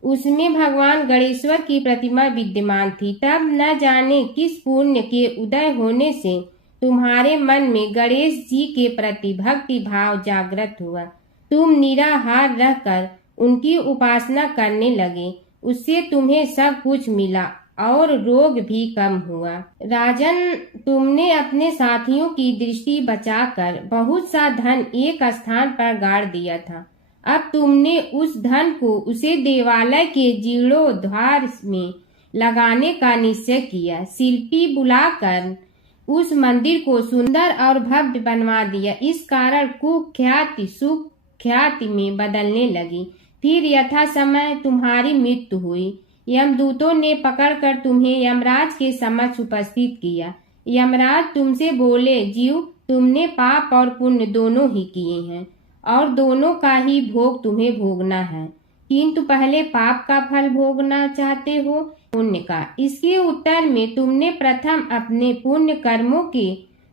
उसमें भगवान गणेश्वर की प्रतिमा विद्यमान थी। तब न जाने किस पुण्य के उदय होने से तुम्हारे मन में गणेश जी के प्रति भक्ति भाव जागृत हुआ। तुम निराहार रहकर उनकी उपासना करने लगे। उससे तुम्हें सब कुछ मिला और रोग भी कम हुआ। राजन, तुमने अपने साथियों की दृष्टि बचाकर बहुत सा धन एक स्थान पर गाड़ दिया था। अब तुमने उस धन को उसे देवालय के जीर्णोद्धार में लगाने का निश्चय किया। शिल्पी बुलाकर उस मंदिर को सुंदर और भव्य बनवा दिया। इस कारण कुख्याति सुख्याति में बदलने लगी। फिर यथा समय तुम्हारी मृत्यु हुई। यमदूतों ने पकड़कर तुम्हें यमराज के समक्ष उपस्थित किया। यमराज तुमसे बोले, जीव, तुमने पाप और पुण्य दोनों ही किए हैं और दोनों का ही भोग तुम्हें भोगना है, किंतु पहले पाप का फल भोगना चाहते हो पुण्य का। इसके उत्तर में तुमने प्रथम अपने पुण्य कर्मों के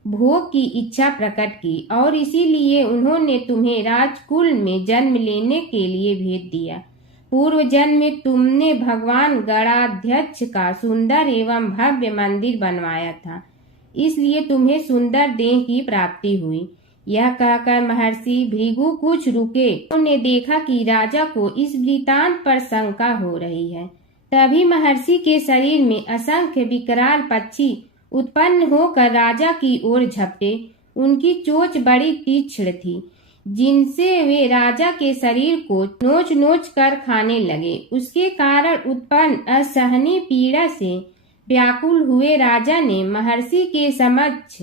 भोग की इच्छा प्रकट की और इसीलिए उन्होंने तुम्हें राजकुल में जन्म लेने के लिए भेज दिया। पूर्व जन्म में तुमने भगवान गणाध्यक्ष का सुंदर एवं भव्य मंदिर बनवाया था, इसलिए तुम्हें सुंदर देह की प्राप्ति हुई। यह कहकर महर्षि भृगु कुछ रुके। उन्होंने देखा कि राजा को इस वृतांत पर शंका हो रही है। तभी महर्षि के शरीर में असंख्य विकराल पक्षी उत्पन्न होकर राजा की ओर झपटे। उनकी चोंच बड़ी तीक्ष्ण थी, जिनसे वे राजा के शरीर को नोच नोच कर खाने लगे। उसके कारण उत्पन्न असहनीय पीड़ा से व्याकुल हुए राजा ने महर्षि के समक्ष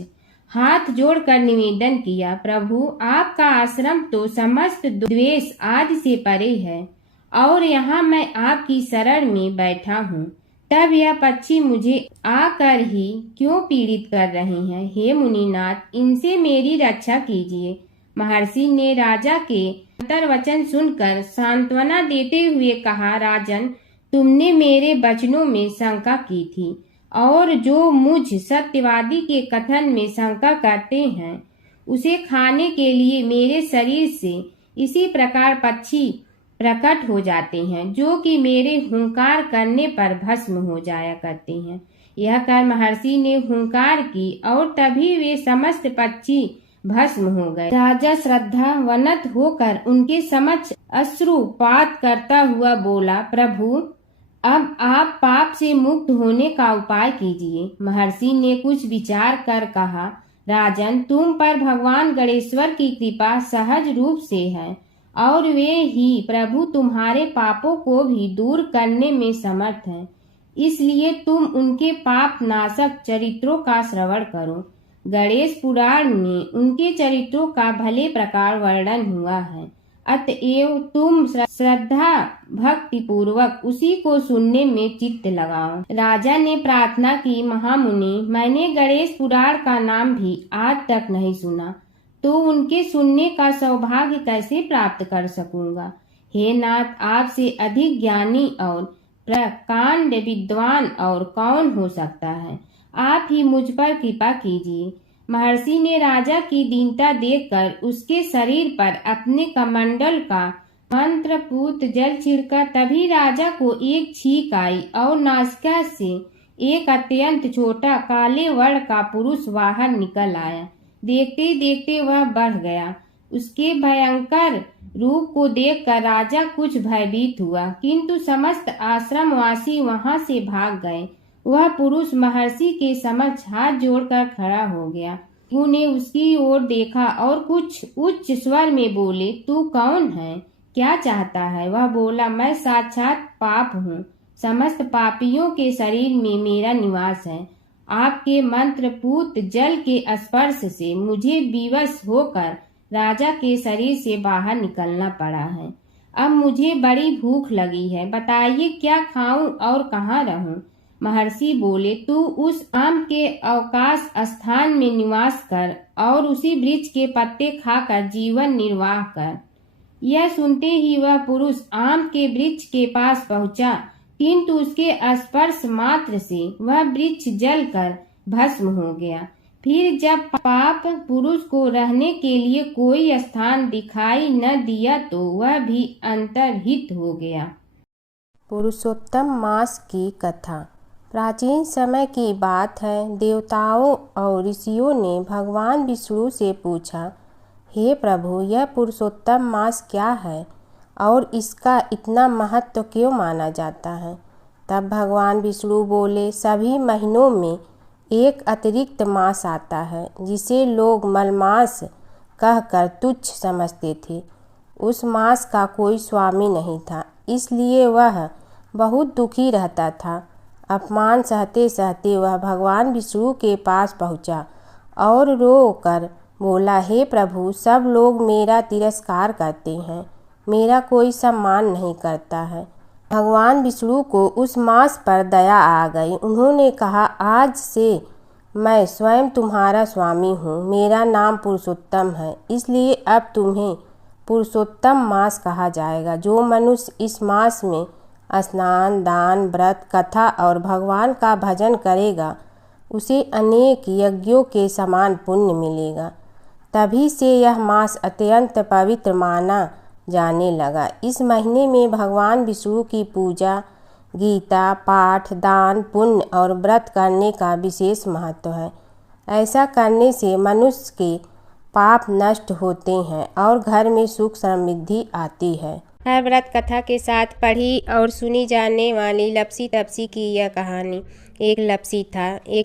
हाथ जोड़कर निवेदन किया, प्रभु, आपका आश्रम तो समस्त द्वेष आदि से परे है और यहाँ मैं आपकी शरण में बैठा हूँ। तब यह पक्षी मुझे आकर ही क्यों पीड़ित कर रहे हैं? हे मुनिनाथ, इनसे मेरी रक्षा कीजिए। महर्षि ने राजा के अंतर्वचन सुनकर सांत्वना देते हुए कहा, राजन, तुमने मेरे वचनों में शंका की थी, और जो मुझ सत्यवादी के कथन में शंका करते हैं उसे खाने के लिए मेरे शरीर से इसी प्रकार पक्षी प्रकट हो जाते हैं, जो कि मेरे हुंकार करने पर भस्म हो जाया करते हैं। यह कर महर्षि ने हुंकार की और तभी वे समस्त पक्षी भस्म हो गए। राजा श्रद्धावनत होकर उनके समक्ष अश्रुपात करता हुआ बोला, प्रभु, अब आप पाप से मुक्त होने का उपाय कीजिए। महर्षि ने कुछ विचार कर कहा, राजन, तुम पर भगवान गणेश्वर की कृपा सहज रूप से है और वे ही प्रभु तुम्हारे पापों को भी दूर करने में समर्थ हैं। इसलिए तुम उनके पाप नाशक चरित्रों का श्रवण करो। गणेश पुराण में उनके चरित्रों का भले प्रकार वर्णन हुआ है, अतएव तुम श्रद्धा भक्ति पूर्वक उसी को सुनने में चित्त लगाओ। राजा ने प्रार्थना की, महामुनि, मैंने गणेश पुराण का नाम भी आज तक नहीं सुना, तो उनके सुनने का सौभाग्य कैसे प्राप्त कर सकूंगा। हे नाथ, आपसे अधिक ज्ञानी और प्रकांड विद्वान और कौन हो सकता है। आप ही मुझ पर कृपा कीजिए। महर्षि ने राजा की दीनता देखकर उसके शरीर पर अपने कमंडल का मंत्रपूत जल छिड़का। तभी राजा को एक छींक आई और नासिका से एक अत्यंत छोटा काले वर्ण का पुरुष बाहर निकल आया। देखते देखते वह बढ़ गया। उसके भयंकर रूप को देखकर राजा कुछ भयभीत हुआ, किंतु समस्त आश्रमवासी वहां से भाग गए। वह पुरुष महर्षि के समक्ष हाथ जोड़कर खड़ा हो गया। उन्हें उसकी ओर देखा और कुछ उच्च स्वर में बोले, तू कौन है, क्या चाहता है। वह बोला, मैं साक्षात पाप हूँ। समस्त पापियों के शरीर में मेरा निवास है। आपके मंत्रपूत जल के स्पर्श से मुझे विवश होकर राजा के शरीर से बाहर निकलना पड़ा है। अब मुझे बड़ी भूख लगी है, बताइए क्या खाऊं और कहाँ रहूं। महर्षि बोले, तू उस आम के अवकाश स्थान में निवास कर और उसी वृक्ष के पत्ते खाकर जीवन निर्वाह कर। यह सुनते ही वह पुरुष आम के वृक्ष के पास पहुंचा, किंतु उसके स्पर्श मात्र से वह वृक्ष जलकर भस्म हो गया। फिर जब पाप पुरुष को रहने के लिए कोई स्थान दिखाई न दिया तो वह भी अंतर्हित हो गया। पुरुषोत्तम मास की कथा। प्राचीन समय की बात है। देवताओं और ऋषियों ने भगवान विष्णु से पूछा, हे प्रभु, यह पुरुषोत्तम मास क्या है और इसका इतना महत्व क्यों माना जाता है। तब भगवान विष्णु बोले, सभी महीनों में एक अतिरिक्त मास आता है जिसे लोग मलमास कहकर तुच्छ समझते थे। उस मास का कोई स्वामी नहीं था, इसलिए वह बहुत दुखी रहता था। अपमान सहते सहते वह भगवान विष्णु के पास पहुंचा और रो कर बोला, हे प्रभु, सब लोग मेरा तिरस्कार करते हैं, मेरा कोई सम्मान नहीं करता है। भगवान विष्णु को उस मास पर दया आ गई। उन्होंने कहा, आज से मैं स्वयं तुम्हारा स्वामी हूँ। मेरा नाम पुरुषोत्तम है, इसलिए अब तुम्हें पुरुषोत्तम मास कहा जाएगा। जो मनुष्य इस मास में स्नान, दान, व्रत, कथा और भगवान का भजन करेगा, उसे अनेक यज्ञों के समान पुण्य मिलेगा। तभी से यह मास अत्यंत पवित्र माना जाने लगा। इस महीने में भगवान विष्णु की पूजा, गीता पाठ, दान, पुण्य और व्रत करने का विशेष महत्व है। ऐसा करने से मनुष्य के पाप नष्ट होते हैं और घर में सुख समृद्धि आती है। हर व्रत कथा के साथ पढ़ी और सुनी जाने वाली लपसी तपसी की यह कहानी। एक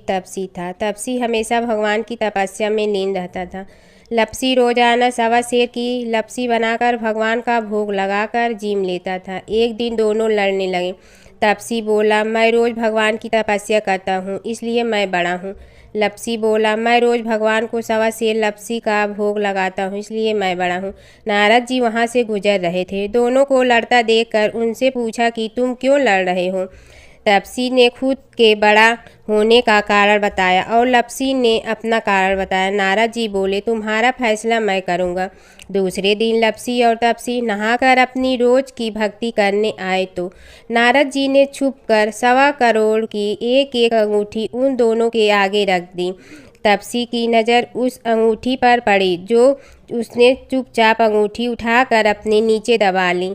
तपसी था। तपसी हमेशा भगवान की तपस्या में लीन रहता था। लपसी रोजाना 1.25 सेर की लपसी बनाकर भगवान का भोग लगाकर जीम लेता था। एक दिन दोनों लड़ने लगे। तपसी बोला, मैं रोज भगवान की तपस्या करता हूँ, इसलिए मैं बड़ा हूँ। लपसी बोला, मैं रोज भगवान को 1.25 सेर लपसी का भोग लगाता हूँ, इसलिए मैं बड़ा हूँ। नारद जी वहाँ से गुजर रहे थे। दोनों को लड़ता देखकर उनसे पूछा कि तुम क्यों लड़ रहे हो। तपसी ने खुद के बड़ा होने का कारण बताया और लपसी ने अपना कारण बताया। नारद जी बोले, तुम्हारा फैसला मैं करूँगा। दूसरे दिन लपसी और तपसी नहाकर अपनी रोज की भक्ति करने आए तो नारद जी ने छुपकर 1.25 करोड़ की एक एक अंगूठी उन दोनों के आगे रख दी। तपसी की नज़र उस अंगूठी पर पड़ी जो उसने चुपचाप अंगूठी उठाकर अपने नीचे दबा ली।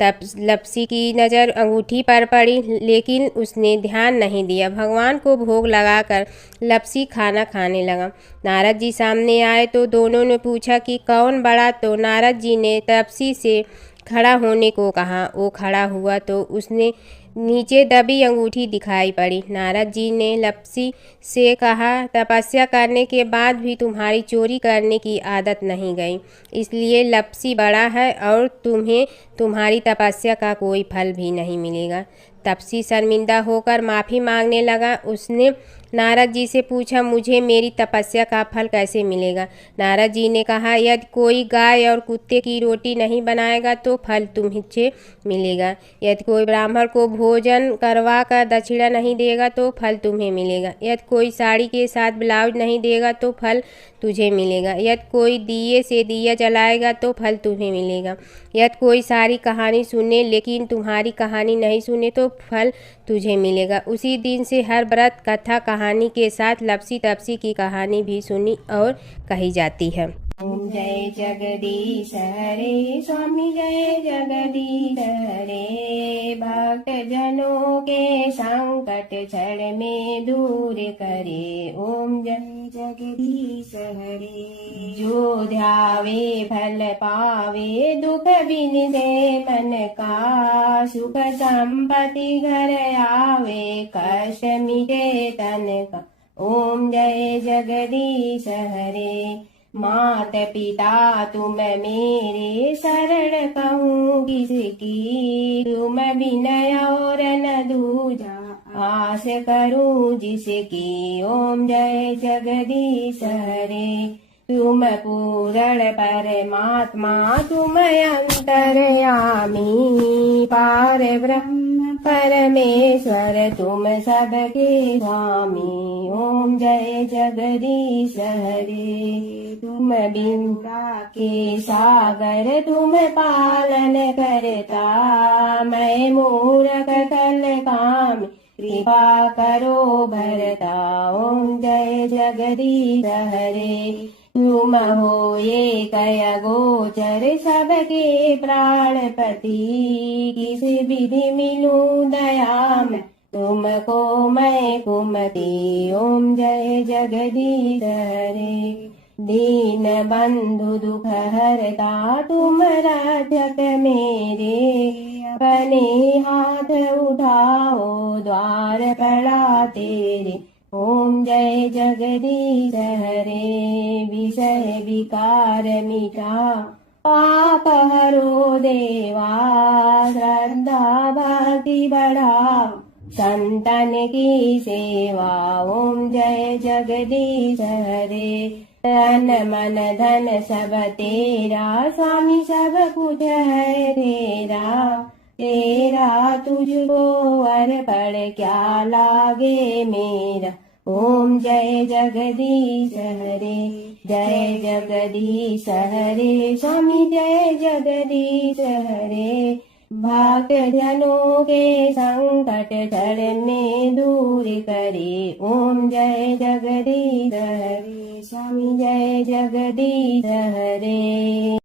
तब लपसी की नज़र अंगूठी पर पड़ी लेकिन उसने ध्यान नहीं दिया। भगवान को भोग लगाकर लपसी खाना खाने लगा। नारद जी सामने आए तो दोनों ने पूछा कि कौन बड़ा, तो नारद जी ने तपसी से खड़ा होने को कहा। वो खड़ा हुआ तो उसने नीचे दबी अंगूठी दिखाई पड़ी। नारद जी ने लपसी से कहा, तपस्या करने के बाद भी तुम्हारी चोरी करने की आदत नहीं गई, इसलिए लपसी बड़ा है और तुम्हें तुम्हारी तपस्या का कोई फल भी नहीं मिलेगा। तपसी शर्मिंदा होकर माफ़ी मांगने लगा। उसने नारद जी से पूछा, मुझे मेरी तपस्या का फल कैसे मिलेगा? नारद जी ने कहा, यदि कोई गाय और कुत्ते की रोटी नहीं बनाएगा तो फल तुम्हें मिलेगा। यदि कोई ब्राह्मण को भोजन करवा कर दक्षिणा नहीं देगा तो फल तुम्हें मिलेगा। यदि कोई साड़ी के साथ ब्लाउज नहीं देगा तो फल तुझे मिलेगा। यदि कोई दिए से दिया जलाएगा तो फल तुम्हें मिलेगा। यदि कोई सारी कहानी सुने लेकिन तुम्हारी कहानी नहीं सुने तो फल तुझे मिलेगा। उसी दिन से हर व्रत कथा कहानी के साथ लपसी तपसी की कहानी भी सुनी और कही जाती है। ओम जय जगदीश हरे स्वामी जय जगदीश हरे, भक्त जनों के संकट क्षण में दूर करे। ओम जय जगदीश हरे, जो ध्यावे फल पावे, दुख बिन दे मन का, सुख संपत्ति घर आवे, कष्ट मिटे तन का। ओम जय जगदीश हरे, मात पिता तुम मेरे, शरण कहूँ किसकी, तुम विनय और न दूजा, आस करूँ जिसकी। ओम जय जगदीश हरे, तुम पूर्ण परमात्मा, तुम अंतर्यामी, पार ब्रह्म परमेश्वर, तुम सबके स्वामी। ओम जय जगदीश हरे, तुम बिंदा के सागर, तुम पालन करता, मैं मूरख कल काम, कृपा करो भरता। ओम जय जगदीश हरे, तुम हो ये कय गोचर, सबके प्राणपति, किस विधि मिलूं दया में, तुमको मैं कुमति। ओम जय जगदीश हरे, दीन बंधु दुख हरता, तुम रक्षक मेरे, अपने हाथ उठाओ द्वार पड़ा तेरे। ओम जय जगदीश हरे, विषय विकार मिटा, पाप हरो देवा, श्रद्धा भक्ति बढ़ाओ, संतन की सेवा। ओम जय जगदीश हरे, तन मन धन सब तेरा, स्वामी सब कुछ है तेरा, तेरा तुझको अर्पण क्या लागे मेरा। ओम जय जगदीश हरे, जय जगदीश हरे, स्वामी जय जगदीश हरे, भक्त जनों के संकट क्षण में दूर करे। ओम जय जगदीश हरे, स्वामी जय जगदीश हरे।